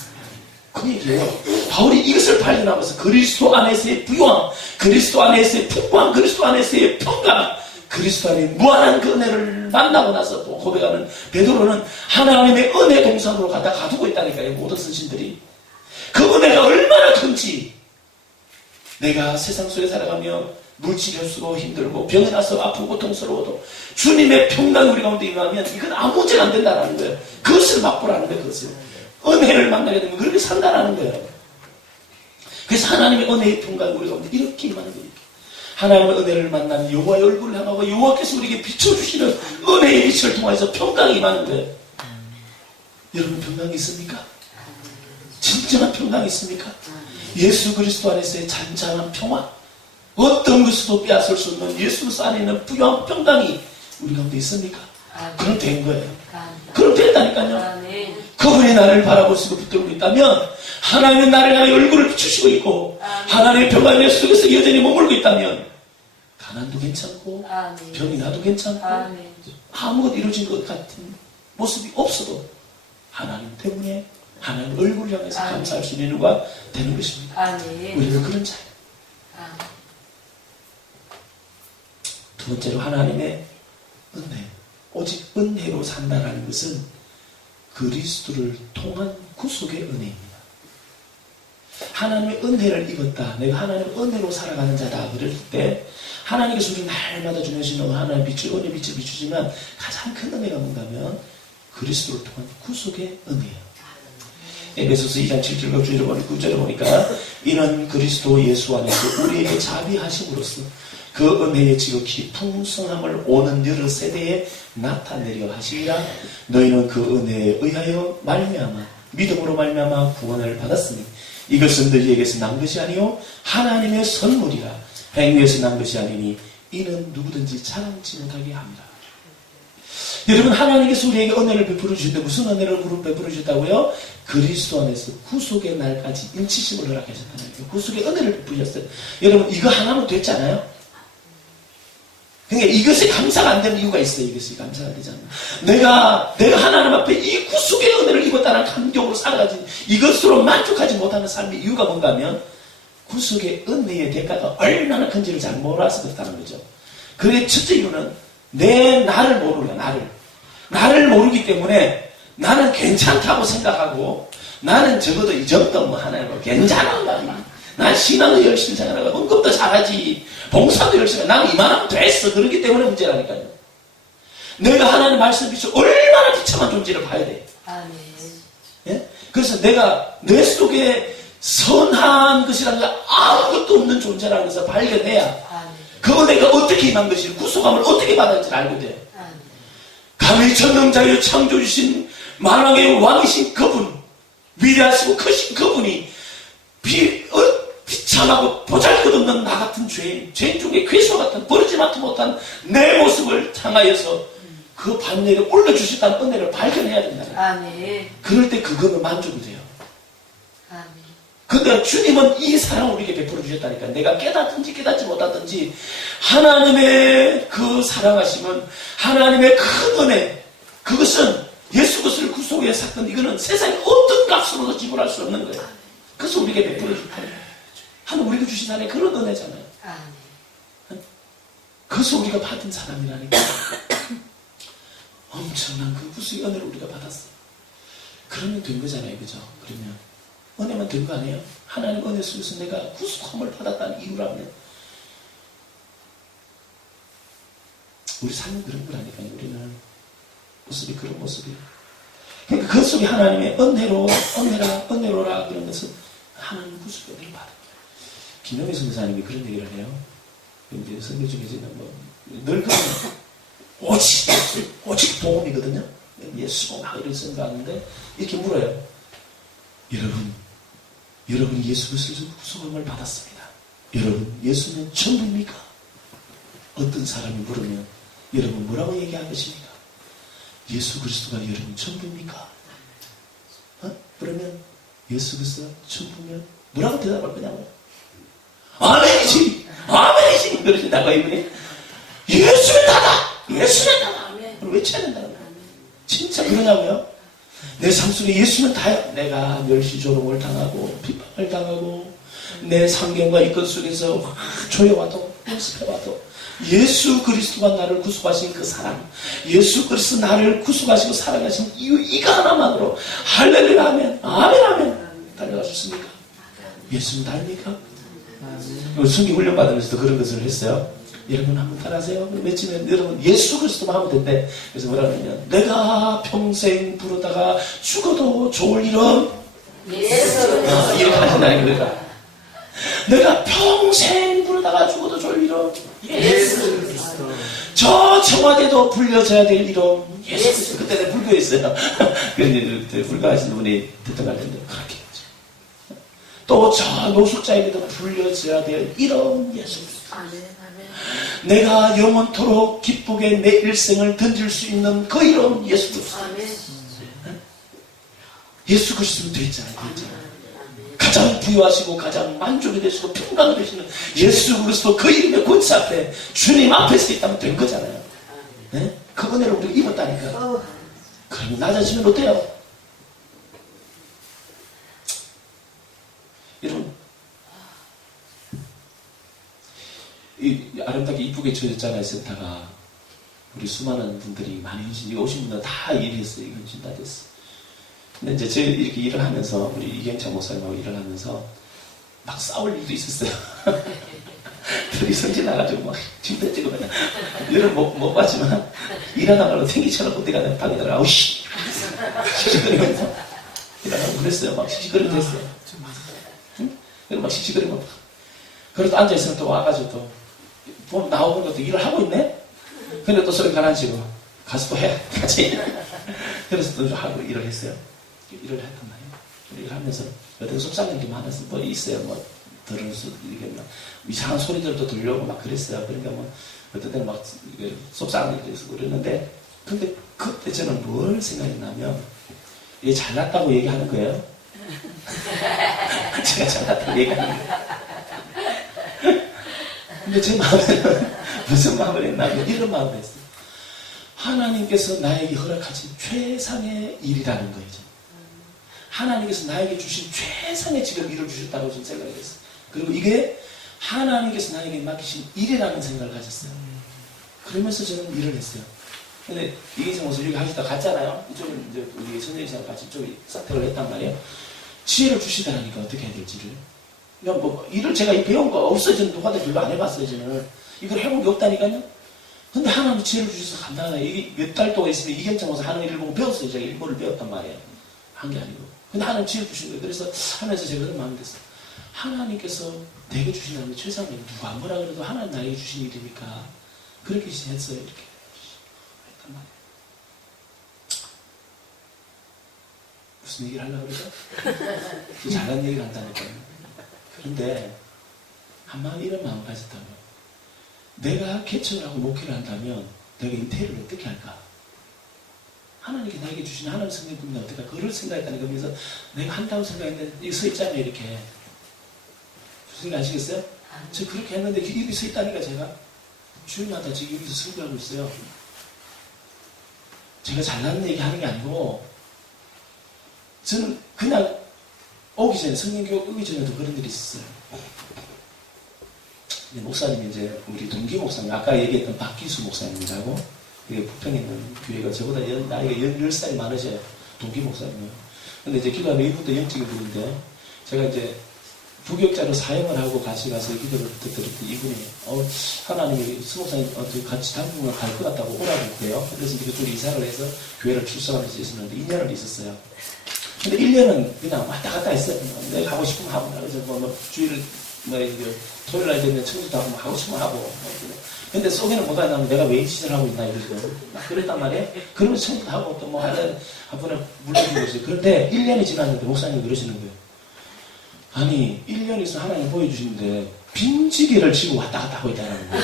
그 얘기예요. 바울이 이것을 발견하면서 그리스도 안에서의 부유함, 그리스도 안에서의 풍부함, 그리스도 안에서의 평강, 그리스도 안에 무한한 그 은혜를 만나고 나서 또 고백하는 베드로는 하나님의 은혜 동산으로 갖다 가두고 있다니까요. 모든 선신들이. 그 은혜가 얼마나 큰지 내가 세상 속에 살아가며 물질이 쓰고 힘들고 병이 나서 아프고 고통스러워도 주님의 평강이 우리 가운데 임하면 이건 아무 문제가 안 된다는 거예요. 그것을 맛보라는 거예요. 그것을. 은혜를 만나게 되면 그렇게 산다라는 거예요. 그래서 하나님의 은혜의 평강이 우리 가운데 이렇게 임하는 거예요. 하나님의 은혜를 만나는 여호와의 얼굴을 향하고 여호와께서 우리에게 비춰주시는 은혜의 빛을 통해서 평강이 임하는 거예요. 여러분 평강이 있습니까? 진정한 평강이 있습니까? 예수 그리스도 안에서의 잔잔한 평화, 어떤 것으로도 빼앗을 수 없는 예수 그리스도 안에 있는 부유한 평강이 우리 가운데 있습니까? 그럼 된 거예요. 그럼 됐다니까요. 그분이 나를 바라보시고 붙들고 있다면, 하나님은 나를 향해 얼굴을 비추시고 있고, 하나님의 평강이 내 속에서 여전히 머물고 있다면, 가난도 괜찮고, 병이 나도 괜찮고, 아무것도 이루어진 것 같은 모습이 없어도, 하나님 때문에 하나님 얼굴을 향해서 감사할 수 있는 이유가 되는 것입니다. 우리는 그런 자예요. 두 번째로 하나님의 은혜, 오직 은혜로 산다라는 것은 그리스도를 통한 구속의 은혜입니다. 하나님의 은혜를 입었다. 내가 하나님의 은혜로 살아가는 자다. 그럴 때 하나님께서 우리를 날마다 주시는 하나님의 빛을, 은혜의 빛을 비추지만 가장 큰 은혜가 뭔가 하면 그리스도를 통한 구속의 은혜예요. 에베소서 2장 7절과 9절에 보니까 이는 그리스도 예수 안에서 우리에게 자비하심으로써 그 은혜의 지극히 풍성함을 오는 여러 세대에 나타내려 하시리라. 너희는 그 은혜에 의하여 말미암아 믿음으로 말미암아 구원을 받았으니 이것은 너희에게서 난 것이 아니요 하나님의 선물이라. 행위에서 난 것이 아니니 이는 누구든지 자랑치 못하게 합니다. 여러분, 하나님께서 우리에게 은혜를 베풀어 주셨는데 무슨 은혜를 베풀어 주셨다고요? 그리스도 안에서 구속의 날까지 인치심을 허락하셨다는 거예요. 구속의 은혜를 베푸셨어요. 여러분, 이거 하나면 됐잖아요. 그러니까 이것이 감사가 안 되는 이유가 있어요. 이것이 감사가 되잖아요. 내가 하나님 앞에 이 구속의 은혜를 입었다는 감격으로 살아가지 이것으로 만족하지 못하는 삶의 이유가 뭔가 하면 구속의 은혜의 대가가 얼마나 큰지를 잘 몰라서 그렇다는 거죠. 그의 첫째 이유는 나를 모르는 거야. 나를 모르기 때문에 나는 괜찮다고 생각하고 나는 적어도 이 정도 뭐 하나님 괜찮아. 난 신앙도 열심히 생각하고 헌금도 잘하지 봉사도 열심히 하고 나는 이만하면 됐어. 그렇기 때문에 문제라니까요. 내가 하나님 말씀 비춰 얼마나 비참한 존재를 봐야 돼. 아멘. 예? 그래서 내가 내 속에 선한 것이라는 게 아무것도 없는 존재라는 것을 발견해야 그거 내가 어떻게 임한 것인지 구속함을 어떻게 받았는지 알게 돼. 감히 전능자여 창조주신 만왕의 왕이신 그분, 위대하시고 크신 그분이 비참하고 보잘것없는 나 같은 죄인 중에 괴수 같은 버리지 못한 내 모습을 향하여서 그 반열에 올려주셨다는 은혜를 발견해야 된다. 아멘. 그럴 때 그거는 만족이 돼요. 아멘. 근데 주님은 이 사랑을 우리에게 베풀어 주셨다니까. 내가 깨닫든지 깨닫지 못하든지 하나님의 그 사랑하심은 하나님의 큰 은혜, 그것은 예수 그리스도를 구속의 사건, 이거는 세상의 어떤 값으로도 지불할 수 없는 거예요. 그래서 우리에게 베풀어 줄 거예요. 하나님 우리가 주신 하나님의 그런 은혜잖아요. 그래서 우리가 받은 사람이라니까. 엄청난 그 구속의 은혜를 우리가 받았어요. 그러면 된 거잖아요. 그죠? 그러면 은혜만 된 거 아니에요? 하나님 은혜 속에서 내가 구속함을 받았다는 이유라면 우리 삶은 그런 거라니까요. 우리는 모습이 그런 모습이에요. 그러니까 그 속에 하나님의 은혜로라 그런 것은 하나님 구속의 은혜를 받은 거예요. 김영희 선교사님이 그런 얘기를 해요. 이제 선교 중에서는 늘 그런 오직 도움이거든요. 예수고 막 이런 생각하는데 이렇게 물어요. 여러분이 예수 그리스도의 구속함을 받았습니다. 여러분, 예수는 전부입니까? 어떤 사람이 물으면 여러분 뭐라고 얘기할 것입니까? 예수 그리스도가 여러분 전부입니까? 그러면 예수 그리스도가 전부면 뭐라고 대답할 거냐고요? 아멘이지! 아멘이지! 그러신다고 이분이? 예수는 다다! 예수는 다다! 그럼 외쳐야 된다고. 진짜 그러냐고요? 내 삶 속에 예수는 다요. 내가 멸시조롱을 당하고 핍박을 당하고 내 상경과 이권 속에서 조여와도 연습해와도 예수 그리스도가 나를 구속하신 그 사랑, 예수 그리스도 나를 구속하시고 사랑하신 이유 이거 하나만으로 할렐루야 하면 아멘 하면 달려가 주십니까? 예수는 다입니까? 순기 훈련 받으면서도 그런 것을 했어요. 여러분 한번 따라하세요. 외치면 여러분 예수 그리스도만 하면 된대. 그래서 뭐라 그러냐면 내가 평생 부르다가 죽어도 좋을 이름 예수 이렇게 하신다는 거니까 내가 평생 부르다가 죽어도 좋을 이름 예수 그리스도. 저 청와대도 불려져야 될 이름 예수 그리스도. 그때 내가 불교했어요. 그런데 불교하시는 분이 대통령 할텐데 그렇게 했죠. 또 저 노숙자에게도 불려져야 될 이름 예수 그리스도. 내가 영원토록 기쁘게 내 일생을 던질 수 있는 그 이름 예수 그리스도. 예수 그리스도는 되잖아요. 가장 부유하시고 가장 만족이 되시고 평강이 되시는 예수 그리스도 그 이름의 권세 앞에 주님 앞에 서 있다면 된 거잖아요. 네? 그 은혜를 우리가 입었다니까. 그러면 낮아지면 어때요? 여러분 아름답게 이쁘게 지어졌잖아요. 센터가 우리 수많은 분들이 많이 헌신, 오신 분들 다 일했어요. 헌신 다 됐어. 근데 이제 제가 이렇게 일을 하면서 우리 이경창 목사님하고 일을 하면서 막 싸울 일도 있었어요. 둘이 성질 나가지고 막 침대 찍으면 일을 못 봤지만 일하다가 탱기처럼 어디 가냐 방에 들어가 아우씨 씩씩거리면서 일하다가 그랬어요. 막 씩씩거리면서 했어요. 응? 그리고 막 씩씩거리면 그래도 앉아있으면 또 와가지고 또 나오는 것도 일을 하고 있네? 근데 또 소리 가라앉히고, 가서 또 해. 같이. 그래서 또 하고 일을 했어요. 일을 했단 말이에요. 일을 하면서, 어떤 속상한 게 많아서 뭐 있어요. 뭐, 들을 수, 이게 막, 이상한 소리들도 들려오고 막 그랬어요. 그러니까 뭐, 어떤 때는 막, 속상한 일도 있고 그랬는데, 근데 그때 저는 뭘 생각했냐면, 얘 잘났다고 얘기하는 거예요. 제가 잘났다고 얘기하는 거예요. 근데 제 마음에는 무슨 마음을 했냐면 이런 마음을 했어요. 하나님께서 나에게 허락하신 최상의 일이라는 거죠. 하나님께서 나에게 주신 최상의 지금 일을 주셨다고 저는 생각을 했어요. 그리고 이게 하나님께서 나에게 맡기신 일이라는 생각을 가졌어요. 그러면서 저는 일을 했어요. 근데 이기성 목사 여기 하시다 갔잖아요. 이쪽은 이제 우리 선생님이랑 같이 좀 선택을 했단 말이에요. 지혜를 주시다니까 어떻게 해야 될지를. 그냥 뭐 일을 제가 배운 거 없어요. 저는 누구한테 별로 안 해봤어요. 저는 이걸 해본 게 없다니까요. 근데 하나님 지혜를 주셔서 간단하다. 이게 몇 달 동안 있으면 이경창 목사 하는 일을 보고 배웠어요. 제가 일본을 배웠단 말이에요. 한 게 아니고. 근데 하나님 지혜를 주신 거예요. 그래서 하면서 제가 그런 마음이 됐어요. 하나님께서 내게 주신 하나님의 최상의 일, 누가 뭐라 그래도 하나님 나에게 주신 일이니까 그렇게 했어요. 이렇게 했단 말이에요. 무슨 얘기를 하려고 그러죠? 잘난 얘기를 한다니까요. 그런데 한마디 이런 마음을 가졌다면 내가 개척을 하고 목회를 한다면 내가 인테리어를 어떻게 할까? 하나님께 나에게 주신 하나님 성령 꿈이 어떻게 할까? 그걸 생각했다는 거. 그래서 내가 한다고 생각했는데 여기 서 있잖아요. 이렇게 무슨 일 아시겠어요? 저 그렇게 했는데 여기 서 있다니까. 제가 주일마다 지금 여기서 설교하고 있어요. 제가 잘나는 얘기 하는 게 아니고 저는 그냥 오기 전에, 성령교육 오기 전에도 그런 일이 있었어요. 목사님이 이제, 우리 동기 목사님, 아까 얘기했던 박기수 목사님이라고, 이게 부평에 있는 교회가 저보다 나이가 10살이 많으셔요. 동기 목사님이요. 근데 이제 기도하면 이분도 영적인 분인데요. 제가 이제 부교육자로 사역을 하고 같이 가서 기도를 듣더랬더니 이분이, 하나님이 수목사님 같이 당분간 갈 것 같다고 오라고 그래요. 그래서 이제 그쪽으로 이사를 해서 교회를 출석할 수 있었는데 2년을 있었어요. 근데 1년은 그냥 왔다 갔다 했어요. 내가 하고 싶으면 하고, 그래서 뭐 주일을, 토요일 날 되면 청소도 하고, 하고 싶으면 하고. 근데 속에는 뭐가 있냐면 내가 왜 이 짓을 하고 있나, 이러고. 막 그랬단 말이에요. 그러면서 청소도 하고, 또 뭐 하여튼, 한 번에 물려주고 있어요. 그런데 1년이 지났는데 목사님이 그러시는 거예요. 아니, 1년 있어 하나님 보여주시는데, 빈지게를 지고 왔다 갔다 하고 있다는 거예요.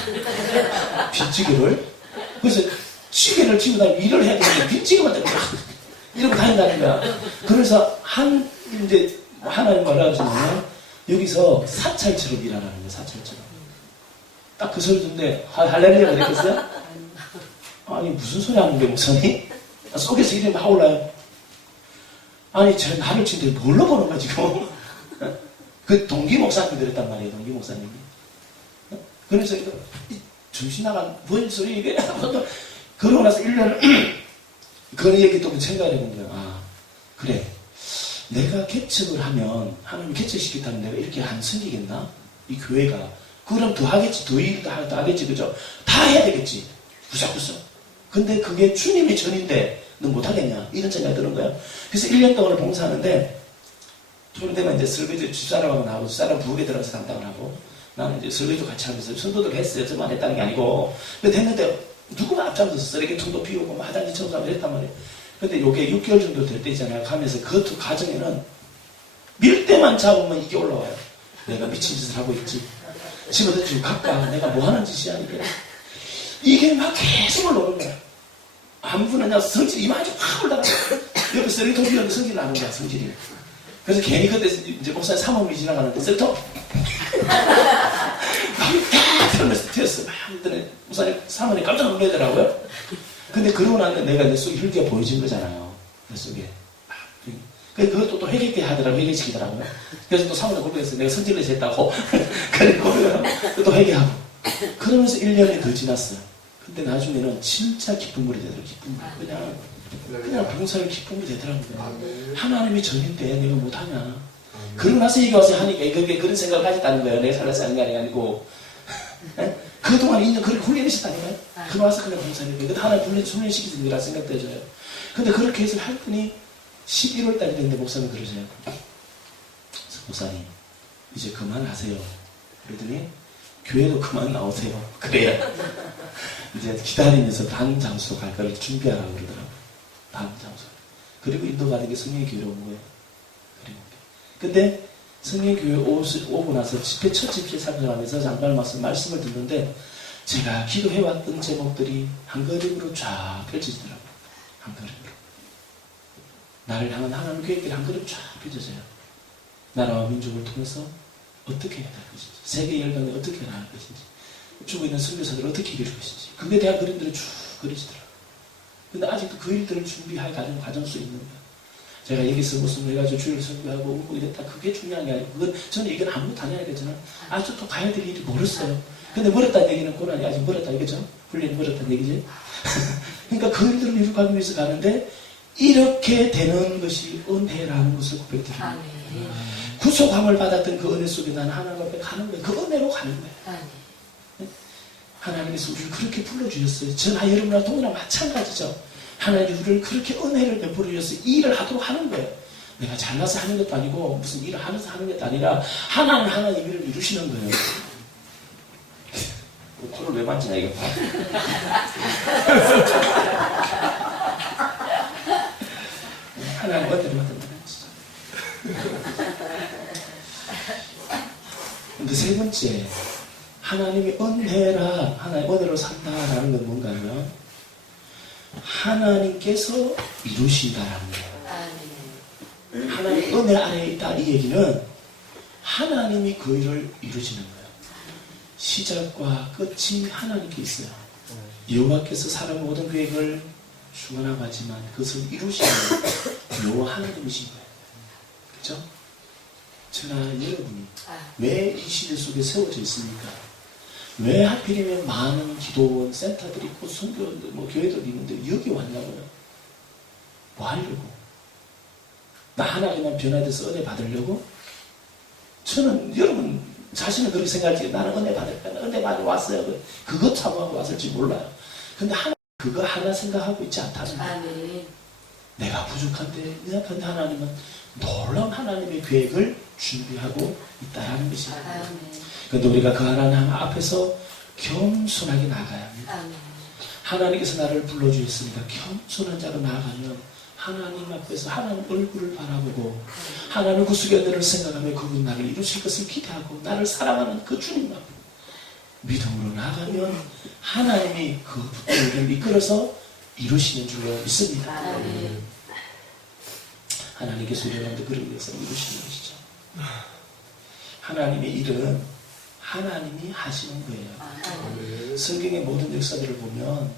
빈지게를? 그래서, 지게를 지고 다니면 일을 해야 되는데, 빈지게만 때문에 이러고 다닌다는 거야. 그래서 이제 하나님 뭐라 하시냐면 여기서 사찰처럼 일하라는 거예요. 사찰처럼. 딱 그 소리 듣는데 할렐루야 그랬겠어요? 아니 무슨 소리 하는 거예요 목사님? 속에서 이름이 막 올라요. 아니 저 나를 지금 뭘로 보는 거야 지금? 그 동기 목사님이 그랬단 말이에요. 동기 목사님이. 그래서 정신 나간 뭔 소리 이게? 그러고 나서 1년을 그런 얘기 또 생각을 해본 거예요. 아, 그래. 내가 개척을 하면, 하나님이 개척시켰다면 내가 이렇게 안 생기겠나? 이 교회가. 그럼 더 하겠지. 더 일도 하겠지. 그죠? 다 해야 되겠지. 구석구석. 근데 그게 주님의 전인데, 너 못하겠냐? 이런 생각이 드는 거예요. 그래서 1년 동안을 봉사하는데, 토요일 되면 이제 설교도 집사람하고 나하고, 집사람 부엌에 들어가서 담당을 하고, 나는 이제 설교도 같이 하면서 선도도 했어요. 저만 했다는 게 아니고. 근데 됐는데, 누구나 앞장서서 쓰레기통도 피우고 뭐 화장지 청소하고 이랬단 말이에요. 근데 요게 6개월 정도 될 때 있잖아요. 가면서 그 두 가정에는 밀대만 잡으면 이게 올라와요. 내가 미친 짓을 하고 있지. 집어도 지금 각각 내가 뭐 하는 짓이야 이게. 이게 막 계속 올라오는 거야. 안 부느냐 성질이 이만큼 확 올라가. 옆에 쓰레기통 피우는데 성질이 나는 거야 성질이. 그래서 괜히 그때 이제 목사님 사모님이 지나가는데 쓰레기통 막 튀었어. 막 했더니 목사님 사모님 깜짝 놀라더라고요. 근데 그러고 나면 내가 내 속에 혈기가 보여진 거잖아요. 내 속에. 그래서 그것도 또 회개때 하더라고, 회개시키더라고요. 그래서 또 사모님 고백했어요. 내가 성질내서 했다고. 그래, 고백을 또 회개하고. 그러면서 1년이 더 지났어요. 근데 나중에는 진짜 기쁜 물이 되더라고요, 기쁜 물. 그냥 봉사를 기쁜 물이 되더라고요. 하나님이 전인데 내가 못하냐. 그러고 나서 여기 와서 하니까 그게 그런 생각을 가졌다는 거예요. 내가 살아서 하는 게 아니고. 그동안 2년 그렇게 훈련하셨다니까요. 그러고 나서 그냥 봉사를 해요. 하나님 훈련시키는 거라 생각도 해줘요. 근데 그렇게 해서 했더니 11월 달이 됐는데 목사님 그러세요. 목사님, 이제 그만하세요. 그러더니 교회도 그만 나오세요. 그래야 이제 기다리면서 다음 장소로 갈 거를 준비하라고 그러더라고요. 다음 장소. 그리고 인도가는 게 성령교회로 온 거예요. 그리고. 근데 성령교회 오고 나서 첫 집회 참석하면서 장로님 말씀을 듣는데 제가 기도해왔던 제목들이 한 그림으로 쫙 펼쳐지더라고요. 한 그림으로. 나를 향한 하나님 계획들이 한 그림 쫙 펼쳐져요. 나라와 민족을 통해서 어떻게 해야 될 것인지, 세계 열강에 어떻게 나갈 것인지, 죽어 있는 선교사들을 어떻게 이길 것인지, 그에 대한 그림들이 쭉 그려지더라고요. 근데 아직도 그 일들을 준비할 과정 속에 있는 거예요. 제가 여기서 무슨 해가지고 주일을 선교하고 오고 이랬다. 그게 중요한 게 아니고, 그건 저는 이건 아무것도 아니야, 이거잖아. 아주 또 가야 될 일이 멀었어요. 근데 멀었다는 얘기는 고난이 아직 멀었다, 이거죠? 훈련이 멀었다는 얘기지? 그러니까 그 일들을 이룩하기 위해서 가는데, 이렇게 되는 것이 은혜라는 것을 고백드립니다. 구속함을 받았던 그 은혜 속에 나는 하나님 앞에 가는 거예요. 그 은혜로 가는 거예요. 하나님께서 우리를 그렇게 불러주셨어요. 저나 여러분이나 동이나 마찬가지죠. 하나님이 우리를 그렇게 은혜를 베풀어 주셔서 이 일을 하도록 하는 거예요. 내가 잘나서 하는 것도 아니고 무슨 일을 하면서 하는 것도 아니라 하나님 일을 이루시는 거예요. 코를 왜 만지냐 이거. 하나님 은혜를 받는다. 근데 세 번째, 하나님이 은혜라, 하나님 은혜로 산다라는 건 뭔가 하면 하나님께서 이루신다라는 거예요. 하나님 은혜 아래에 있다 이 얘기는 하나님이 그 일을 이루시는 거예요. 시작과 끝이 하나님께 있어요. 여호와께서 사람의 모든 계획을 주관하고 하지만 그것을 이루시는 여호와 하나님이신 거예요. 그렇죠? 저나 여러분이 왜 이 시대 속에 세워져 있습니까? 왜 하필이면 많은 기도원, 센터들이 있고 선교원들, 교회들이 있는데 여기 왔냐고요? 뭐 하려고? 나 하나님만 변화돼서 은혜 받으려고? 저는 여러분 자신은 그렇게 생각하지. 나는 은혜 받을 거야. 은혜 받으러 왔어요. 그것 참고하고 왔을지 몰라요. 근데 그거 하나 생각하고 있지 않다는 거예요. 내가 부족한데 근데 하나님은 놀라운 하나님의 계획을 준비하고 있다는 것입니다. 그런데 우리가 그 하나님 앞에서 겸손하게 나가야 합니다. 하나님께서 나를 불러주셨으니까 겸손한 자로 나아가면 하나님 앞에서 하나님 얼굴을 바라보고 하나님 구속의 은혜를 생각하며 그분 나를 이루실 것을 기대하고 나를 사랑하는 그 주님 앞에 믿음으로 나가면 하나님이 그 우리를 이끌어서 이루시는 줄로 믿습니다. 하나님께서 우리한테 그런 것을 이루시는 것이죠. 하나님의 일은 하나님이 하시는 거예요. 성경의 모든 역사들을 보면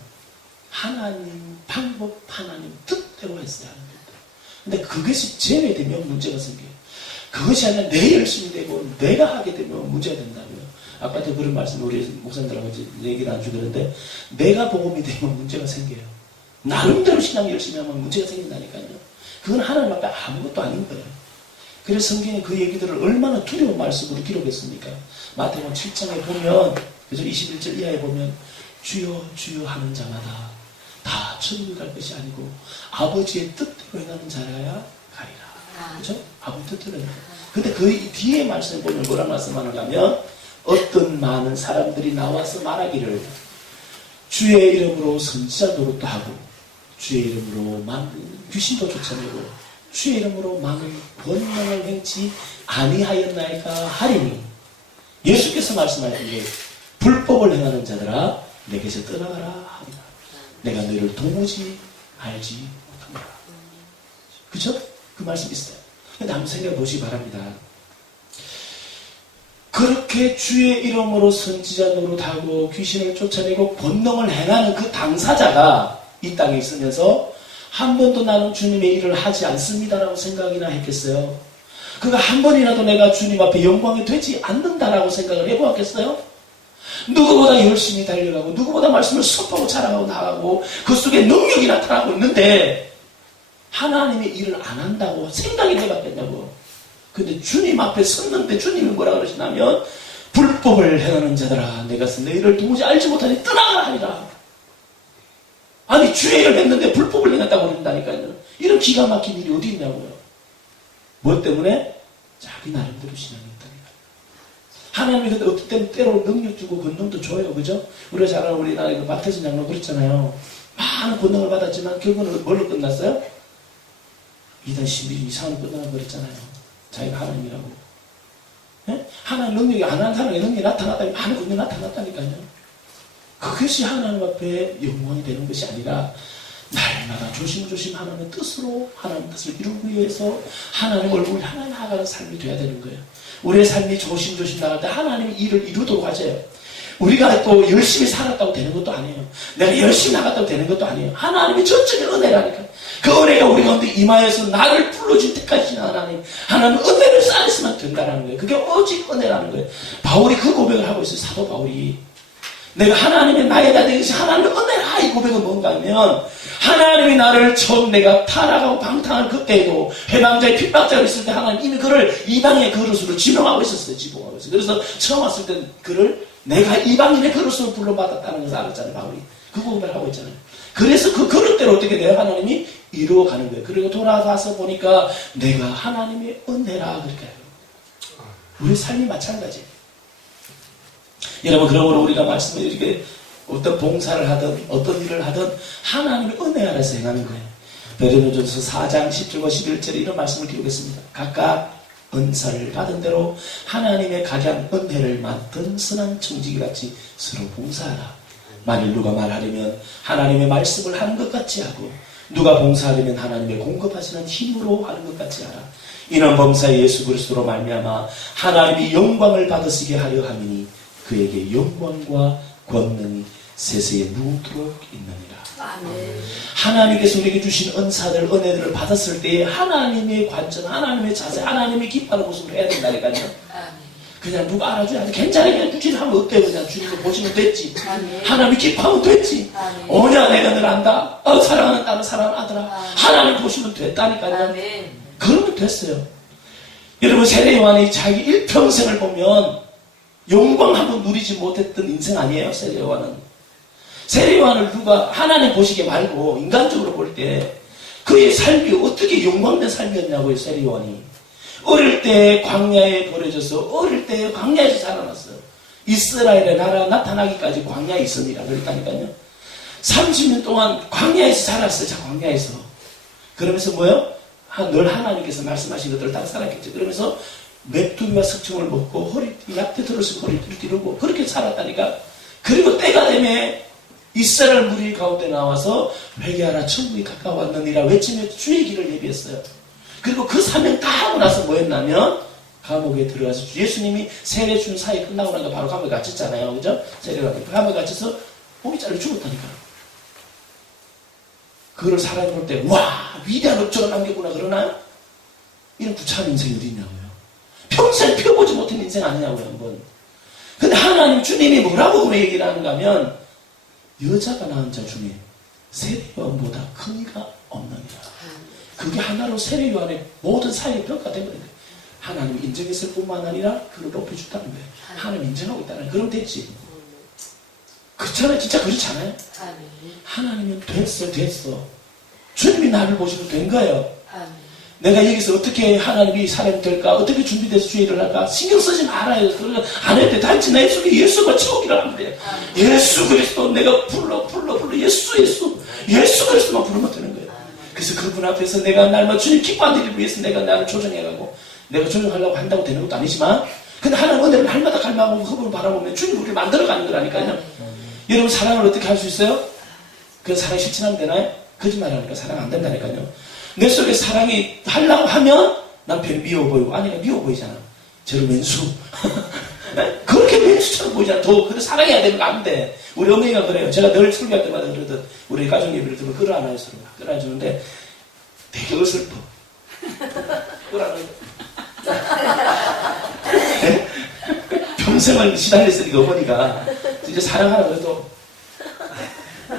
하나님 방법, 하나님 뜻대로 했어야 하는 겁니다. 근데 그것이 제외되면 문제가 생겨요. 그것이 아니라 내 열심히 되고 내가 하게 되면 문제가 된다고요. 아까도 그런 말씀 우리 목사님들하고 얘기를 안 주는데 내가 복음이 되면 문제가 생겨요. 나름대로 신앙 열심히 하면 문제가 생긴다니까요. 그건 하나님 앞에 아무것도 아닌 거예요. 그래서 성경에 그 얘기들을 얼마나 두려운 말씀으로 기록했습니까? 마태복음 7장에 보면 그죠? 21절 이하에 보면 주여 주여 하는 자마다 다 천국에 갈 것이 아니고 아버지의 뜻대로 행하는 자라야 가리라. 그죠? 아버지 뜻대로 행하는. 근데 그 뒤에 말씀을 보면 뭐라 말씀하는가 하면 어떤 많은 사람들이 나와서 말하기를 주의 이름으로 선지자 노릇도 하고 주의 이름으로 귀신도 쫓아내고 주의 이름으로 많은 권능을 행치 아니하였나이까 하리니 예수께서 말씀하신 게 불법을 행하는 자들아 내게서 떠나가라 하리라. 내가 너희를 도무지 알지 못한다. 그죠? 그 말씀 있어요. 근데 한번 생각해 보시기 바랍니다. 그렇게 주의 이름으로 선지자 노릇하고 귀신을 쫓아내고 권능을 행하는 그 당사자가 이 땅에 있으면서 한 번도 나는 주님의 일을 하지 않습니다라고 생각이나 했겠어요? 그가 한 번이라도 내가 주님 앞에 영광이 되지 않는다라고 생각을 해보았겠어요? 누구보다 열심히 달려가고 누구보다 말씀을 선포하고 자랑하고 나가고 그 속에 능력이 나타나고 있는데 하나님의 일을 안 한다고 생각이 해봤겠냐고. 근데 주님 앞에 섰는데 주님이 뭐라 그러시냐면 불법을 행하는 자들아 내가 너희를 도무지 알지 못하니 떠나가라 하리라. 아니 주의 일을 했는데 불법을 행했다고 그런다니까요. 이런 기가 막힌 일이 어디 있냐고요. 뭐 때문에? 자기 나름대로 신앙이 있다니까요. 하나님이 근데 어떨 때는 때로 능력 주고 권능도 줘요. 그죠? 우리가 잘 아는 우리나라 마태선 장로 그랬잖아요. 많은 권능을 받았지만 결국은 뭘로 끝났어요? 이단 신비 이상한 끝나는 버렸잖아요. 자기가 하나님이라고. 예? 하나님 능력이 안 하는 사람의 능력이 나타났다니 많은 권능이 나타났다니까요. 그것이 하나님 앞에 영광이 되는 것이 아니라 날마다 조심조심 하나님의 뜻으로 하나님의 뜻을 이루기 위해서 하나님 얼굴을 향해 나아가는 삶이 돼야 되는 거예요. 우리의 삶이 조심조심 나갈 때 하나님의 일을 이루도록 하세요. 우리가 또 열심히 살았다고 되는 것도 아니에요. 내가 열심히 나갔다고 되는 것도 아니에요. 하나님의 전적인 은혜라니까. 그 은혜가 우리 가운데 임하여서 나를 불러줄 때까지 하나님 은혜를 쌓았으면 된다는 거예요. 그게 오직 은혜라는 거예요. 바울이 그 고백을 하고 있어요. 사도 바울이. 내가 하나님의 나에다 되겠지 하나님의 은혜라. 이 고백은 뭔가 하면 하나님이 나를 처음 내가 타락하고 방탕한 그때에도 해방자의 핍박자로 있을 때 하나님 이미 그를 이방의 그릇으로 지명하고 있었어요. 지명하고 있어요. 그래서 처음 왔을 때 그를 내가 이방인의 그릇으로 불러받았다는 것을 알았잖아요. 바울이. 그 고백을 하고 있잖아요. 그래서 그 그릇대로 어떻게 내가 하나님이 이루어가는 거예요. 그리고 돌아가서 보니까 내가 하나님의 은혜라 그렇게 해요. 우리 삶이 마찬가지예요. 여러분 그러므로 우리가 말씀을 이렇게 어떤 봉사를 하든 어떤 일을 하든 하나님의 은혜 아래서 행하는 거예요. 베드로전서 4장 10절과 11절에 이런 말씀을 기록했습니다. 각각 은사를 받은 대로 하나님의 각양 은혜를 맡은 선한 청지기같이 서로 봉사하라. 만일 누가 말하려면 하나님의 말씀을 하는 것 같이 하고 누가 봉사하려면 하나님의 공급하시는 힘으로 하는 것 같이 하라. 이는 범사의 예수 그리스도로 말미암아 하나님이 영광을 받으시게 하려 함이니 그에게 영광과 권능이 세세에 무도록 있느니라. 아멘. 하나님께서 우리에게 주신 은사들, 은혜들을 받았을 때에 하나님의 관점, 하나님의 자세, 하나님의 기뻐하는 모습을 해야 된다니까요. 아멘. 그냥 누가 알아줘야 돼. 괜찮아. 그냥 주님 하면 어때요? 그냥 주님을 보시면 됐지. 아멘. 하나님이 기뻐하면 됐지. 아멘. 오냐 내가 늘 안다. 사랑하는 딸은 사랑하는 아들아. 아멘. 하나님 보시면 됐다니까요. 아멘. 그러면 됐어요. 여러분 세례 요한이 자기 일평생을 보면 영광 한번 누리지 못했던 인생 아니에요. 세례 요한은. 세례 요한을 누가 하나님 보시게 말고 인간적으로 볼 때 그의 삶이 어떻게 영광된 삶이었냐고요. 세례 요한이. 어릴 때 광야에 버려져서 어릴 때 광야에서 자라났어요. 이스라엘의 나라 나타나기까지 광야에 있으니라 그랬다니까요. 30년 동안 광야에서 자랐어요. 자, 광야에서. 그러면서 뭐요? 늘 하나님께서 말씀하신 것들을 다 살았겠죠. 그러면서 메뚜기와 석청을 먹고 허리띠, 약대 들어서 허리띠를 띠르고 그렇게 살았다니까. 그리고 때가 되면 이스라엘 무리 가운데 나와서 회개하라 천국이 가까웠느니라 외치며 주의 길을 예비했어요. 그리고 그 사명 다 하고 나서 뭐 했냐면 감옥에 들어가서 예수님이 세례 준 사이 끝나고 나니까 바로 감옥에 갇혔잖아요. 그죠? 세례가 감옥에 갇혀서 목이 잘려 죽었다니까. 그걸 사람이 볼 때 와 위대한 업적을 남겼구나 그러나요? 이런 구차한 인생이 어디 있냐고요. 평생 펴보지 못한 인생 아니냐고요. 한번. 근데 하나님 주님이 뭐라고 그런 얘기를 하는가 하면 여자가 낳은 자 중에 세례요한보다 큰 이가 없느니라. 그게 하나로 세례요한의 모든 사역이 평가되는 거예요. 하나님 인정했을 뿐만 아니라 그를 높여준다는 거예요. 하나님 인정하고 있다는 거예요. 그럼 됐지. 그렇잖아요. 진짜 그렇잖아요. 하나님은 됐어. 주님이 나를 보시면 된 거예요. 내가 여기서 어떻게 하나님이 사람이 될까? 어떻게 준비돼서 주의를 할까? 신경 쓰지 말아요. 그러면 안 해도 돼. 단지 내 속에 예수가 채우기를 하면 돼요. 예수 그리스도 내가 불러. 예수 그리스도만 부르면 되는 거예요. 그래서 그분 앞에서 내가 날마다 주님 기뻐하기 위해서 내가 나를 조정해가고 내가 조정하려고 한다고 되는 것도 아니지만 근데 하나님 은혜를 날마다 갈망하고 그분을 바라보면 주님 우리를 만들어가는 거라니까요. 여러분 사랑을 어떻게 할 수 있어요? 그 사랑 실천하면 되나요? 거짓말하니까 사랑 안 된다니까요. 내 속에 사랑이 하려고 하면 남편이 미워 보이고 아내가 미워 보이잖아. 저를 왼수. 그렇게 왼수처럼 보이잖아. 그래 사랑해야 되는 거 안 돼. 우리 어머니가 그래요. 제가 늘 설교할 때마다 그러든 우리 가족 예배를 들으면 끌어안아요. 서로 끌어안주는데 되게 어설퍼. 끌어안아요. 네? 평생을 시달렸으니까 어머니가 이제 사랑하라 그래도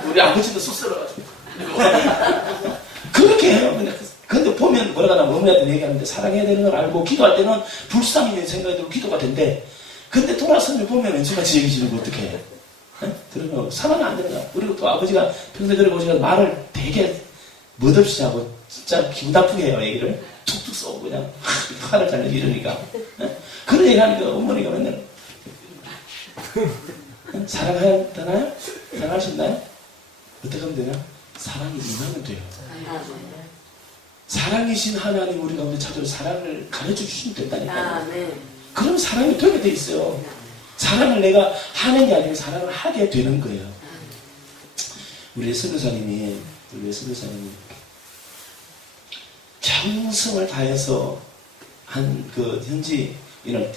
우리 아버지도 쑥스러워가지고 그렇게 해요. 근데 보면 뭐라고 하나 어머니한테 얘기하는데 사랑해야 되는 걸 알고 기도할 때는 불쌍히 생각이 들고 기도가 된대. 근데 돌아서면 보면 왼수같이 얘기해주는 거 어떻게 해? 들으면 사랑이 안 되는 거야. 그리고 또 아버지가 평소에 들어보시면 말을 되게 멋없이 하고 진짜 기분 나쁘게 해요. 얘기를 툭툭 쏘고 그냥 화를 잘 내고 이러니까. 그런 얘기 하니까 어머니가 맨날 사랑하나요? 사랑할 수 있나요? 어떻게 하면 되나? 사랑이 임하면 돼요. 사랑이신 하나님 우리 가운데 찾아서 사랑을 가르쳐 주시면 된다니까요. 그럼 사랑이 되게 돼 있어요. 사랑을 내가 하는 게 아니고 사랑을 하게 되는 거예요. 우리 선교사님이 정성을 다해서 한 그 현지인을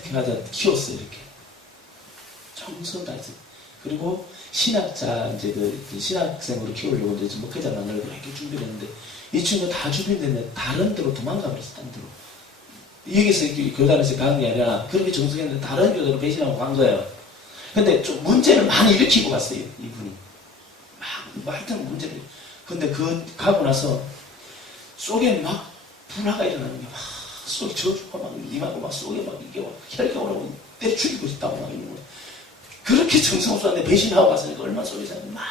키웠어요. 이렇게 정성 다해서. 그리고 신학자 이제 그 신학생으로 키우려고 이제 목회자를 만들고 이렇게 준비를 했는데 이 친구가 다 준비됐는데 다른 데로 도망가 버렸어. 다른 데로. 여기서 교단에서 가는 게 아니라 그렇게 정성했는데 다른 교단으로 배신하고 간 거예요. 근데 좀 문제를 많이 일으키고 갔어요. 이분이. 막 하여튼 문제를. 근데 그 가고 나서 속에 막 분화가 일어나는 게 막 속에 저주가 막 임하고 막 속에 막 이게 혈기가 오라고 때려 죽이고 싶다고 막 이런 거예요. 그렇게 정성스러운데 배신하고 갔으니까 얼마나 속에서 막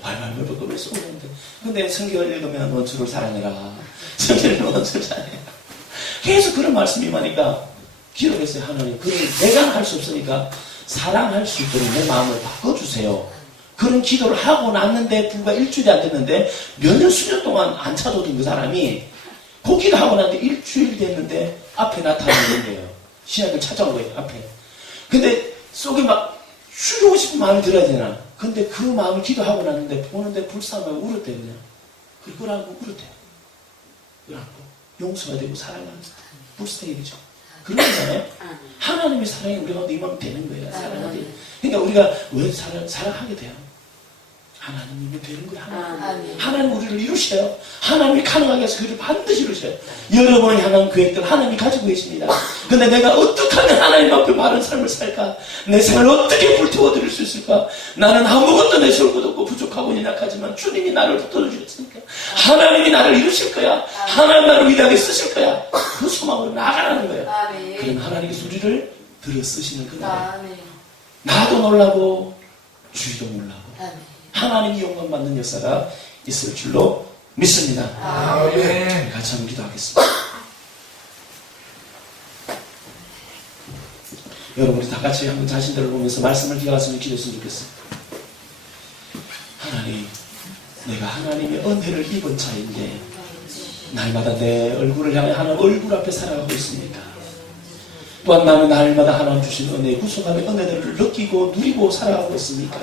발발발발 쏘는데. 근데 성경을 읽으면 원수를 사랑해라. 성경을 원수를 사랑해라. 계속 그런 말씀이 많으니까 기록했어요. 하나님. 그걸 내가 할 수 없으니까 사랑할 수 있도록 내 마음을 바꿔주세요. 그런 기도를 하고 났는데 불과 일주일이 안 됐는데 몇 년 수년 동안 안 찾아오던 그 사람이 그 기도하고 났는데 일주일 됐는데 앞에 나타나는 거예요. 신학을 찾아온 거예요. 앞에. 근데 속에 막 죽이고 싶은 마음이 들어야 되나. 근데 그 마음을 기도하고 났는데 보는데 불쌍하고 울었대요. 그냥. 그러고 울었대요. 그러고 용서가 되고 사랑하는 불쌍하게 되죠. 그런 거잖아요. 하나님의 사랑이 우리 가운데 임하면 되는 거예요. 사랑하게. 그러니까 우리가 왜 사랑하게 돼요? 하나님이 되는 거예요. 하나님 우리를 이루셔요. 하나님이 가능하게 해서 그를 반드시 이루셔요. 여러분을 향한 계획들 하나님이 가지고 계십니다. 근데 내가 어떻게 하면 하나님 앞에 바른 삶을 살까? 내 생을 어떻게 불태워 드릴 수 있을까? 나는 아무것도 내세울 것도 없고 부족하고 연약하지만 주님이 나를 붙들어 주셨으니까 하나님이 나를 이루실 거야. 하나님 나를 위대하게 쓰실 거야. 그 소망으로 나아가라는 거예요. 그럼 하나님께서 우리를 들어 쓰시는 그날 나도 놀라고 주위도 놀라고 하나님이 영광 받는 역사가 있을 줄로 믿습니다. 같이 한번 기도하겠습니다. 여러분 우리 다 같이 한번 자신들을 보면서 말씀을 기억하시면 기도했으면 좋겠어요. 하나님, 내가 하나님의 은혜를 입은 자인데 날마다 내 얼굴을 향해 하나님 얼굴 앞에 살아가고 있습니까? 또한 나는 날마다 하나님 주신 은혜, 구속함의 은혜들을 느끼고 누리고 살아가고 있습니까?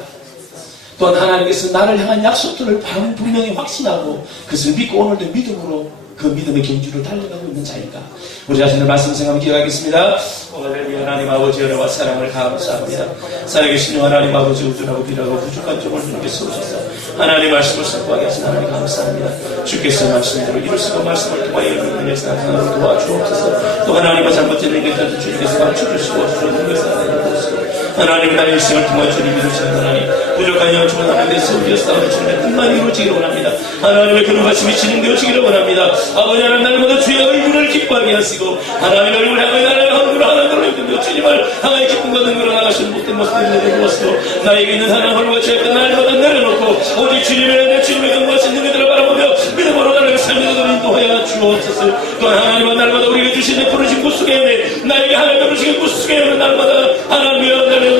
또한 하나님께서 나를 향한 약속들을 분명히 확신하고 그것을 믿고 오늘도 믿음으로 그 믿음의 경주를 달려가고 있는 자인가? 우리 자신을 말씀 생각하며 기도하겠습니다. 오늘을 하나님 아버지 은혜와 사랑을 감사합니다. 살아계신 하나님 아버지 우주라고 비라고 부족한 점을 주님께 세우셔서 하나님 말씀을 선포하게 하신 하나님 감사합니다. 주께서 말씀대로 이루시고 말씀을 통하여 여러분의 역사를 도와주옵소서. 또 하나님과 잘못된 의견들 주님께서 가르쳐주시고 주시는 역사를 도와주시고 하나님 나의 일생을 통해 주님 이루시는 하나님 부족한 영적인 하나님의 성기의 싸움을 주님의 뜻만 이루어지기를 원합니다. 하나님의 그런 말씀이 진행되어지기를 원합니다. 아버지 하나님 날마다 주의 얼굴을 기뻐하게 하시고 하나님의 얼굴을 향하여 나라의 얼굴을 하나님을 입으며 주님을 향하여 기쁨과 능력으로 나가시는 못된 모습을 내려놓았고 나에게 있는 하나님 얼굴과 죄악과 날마다 내려놓고 오직 주님의 경고하신 능력들을 바라보며 믿음으로 나를 삶에서 인도하여 주옵소서. 또한 하나님은 날마다 우리에게 주시는 부르신 구속의 은혜 나에게 하나님 부르신 구속의 은혜 날마다 하나님이여 나를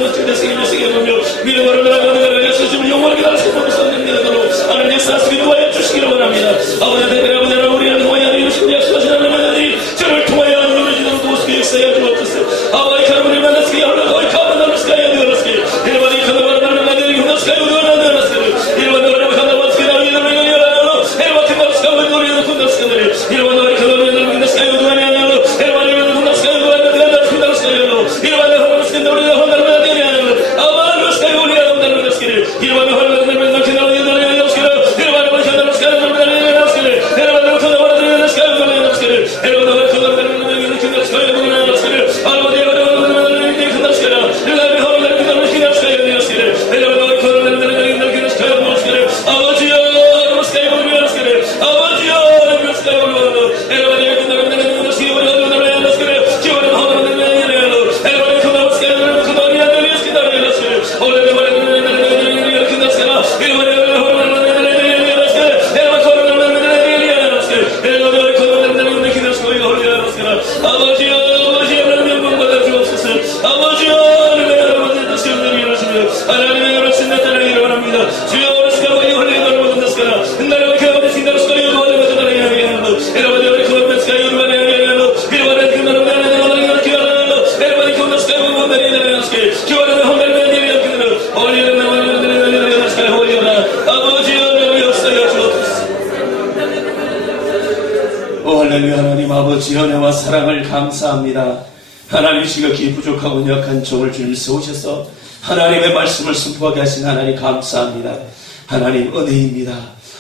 세계 보며 믿음으로 나아가는 주님을 영원하게 나를 보면서 능력으로 하나님 역사하시기 도와여 주시기를 원합니다. 아버지 아버지 우리를 통하여 이루신 약속하신 하나님의 저를 통하여 이루어지도록 도우시기 역사하여 주옵소서. 아버지 가르마를 만나시기 하나님 가만 나누시기에 되어라시기 일반이 가나바를 만나는 hunda시기에 되어라시기 일반이 가나바를 만나시기 나를 이루어지도록 일반이 가나바를 만나는 hunda시기에 일반이 가나바를 만나는 hunda시기에 일반이 hunda시기에 아버지여, 아버지여, 영광 받아 주옵소서. 아버지여, 하나님 아버지, 은혜와 사랑을 감사합니다. 하나님 지극히 부족하고 약한 종을 주님 세우셔서 하나님의 말씀을 선포하게 하신 하나님 감사합니다. 하나님 은혜입니다.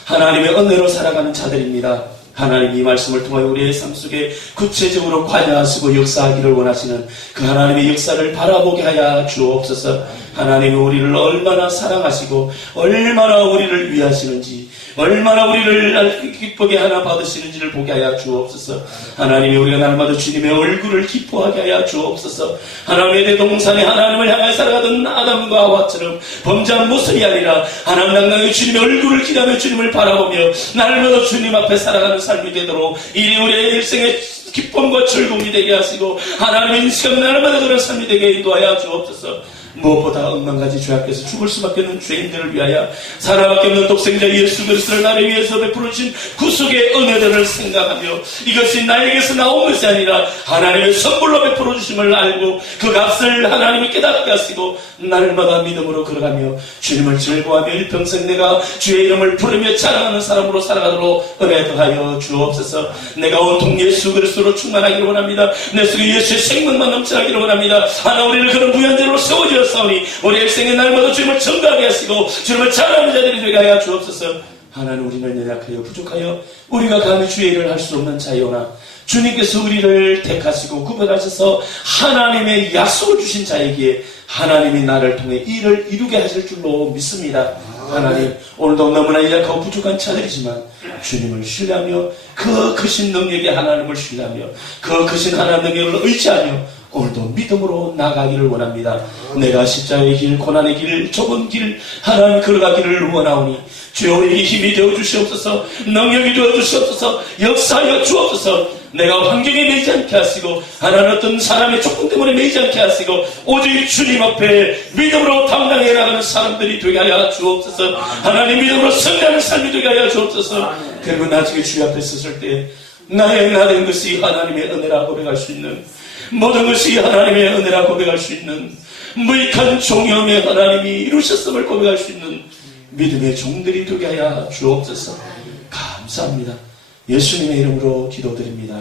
하나님의 은혜로 살아가는 자들입니다. 하나님 이 말씀을 통하여 우리의 삶 속에 구체적으로 관여하시고 역사하기를 원하시는 그 하나님의 역사를 바라보게 하여 주옵소서. 하나님이 우리를 얼마나 사랑하시고 얼마나 우리를 위하시는지 얼마나 우리를 기쁘게 하나 받으시는지를 보게 하여 주옵소서. 하나님이 우리가 날마다 주님의 얼굴을 기뻐하게 하여 주옵소서. 하나님의 대동산에 하나님을 향해 살아가던 아담과 하와처럼 범죄한 모습이 아니라 하나님 당당히 주님의 얼굴을 기다며 주님을 바라보며 날마다 주님 앞에 살아가는 삶이 되도록 이리 우리의 일생의 기쁨과 즐거움이 되게 하시고 하나님의 인식은 날마다 그런 삶이 되게 인도하여 주옵소서. 무엇보다 억만가지 죄악에서 죽을 수밖에 없는 죄인들을 위하여 살아밖에 없는 독생자 예수 그리스도를 나를 위해서 베풀어 주신 구속의 은혜들을 생각하며 이것이 나에게서 나온 것이 아니라 하나님의 선물로 베풀어 주심을 알고 그 값을 하나님이 깨닫게 하시고 날마다 믿음으로 걸어가며 주님을 즐거워하며 일평생 내가 주의 이름을 부르며 자랑하는 사람으로 살아가도록 은혜 더하여 주옵소서. 내가 온통 예수 그리스도로 충만하기를 원합니다. 내 속에 예수의 생명만 넘쳐나기를 원합니다. 하나 우리를 그런 무한대로 세워주었사오니 우리 일생의 날마다 주님을 증거하게 하시고 주님을 자랑하는 자들이 되게 하여 주옵소서. 하나님 우리는 연약하여 부족하여 우리가 감히 주의 일을 할 수 없는 자이오나 주님께서 우리를 택하시고 구별하셔서 하나님의 약속을 주신 자이기에 하나님이 나를 통해 일을 이루게 하실 줄로 믿습니다. 하나님 오늘도 너무나 약하고 부족한 자들이지만 주님을 신뢰하며 그 크신 능력의 하나님을 신뢰하며 그 크신 하나님 능력을 의지하며 오늘도 믿음으로 나가기를 원합니다. 내가 십자가의 길, 고난의 길, 좁은 길 하나님 걸어가기를 원하오니 주여 우리에게 힘이 되어 주시옵소서. 능력이 되어 주시옵소서. 역사하여 주옵소서. 내가 환경에 매이지 않게 하시고 하나님 어떤 사람의 조건 때문에 매이지 않게 하시고 오직 주님 앞에 믿음으로 당당해 나가는 사람들이 되게 하여 주옵소서. 하나님 믿음으로 성장하는 삶이 되게 하여 주옵소서. 그리고 나중에 주님 앞에 섰을 때 나의 나된 것이 하나님의 은혜라 고백할 수 있는 모든 것이 하나님의 은혜라 고백할 수 있는 무익한 종염의 하나님이 이루셨음을 고백할 수 있는 믿음의 종들이 되게 하여 주옵소서. 감사합니다. 예수님의 이름으로 기도드립니다.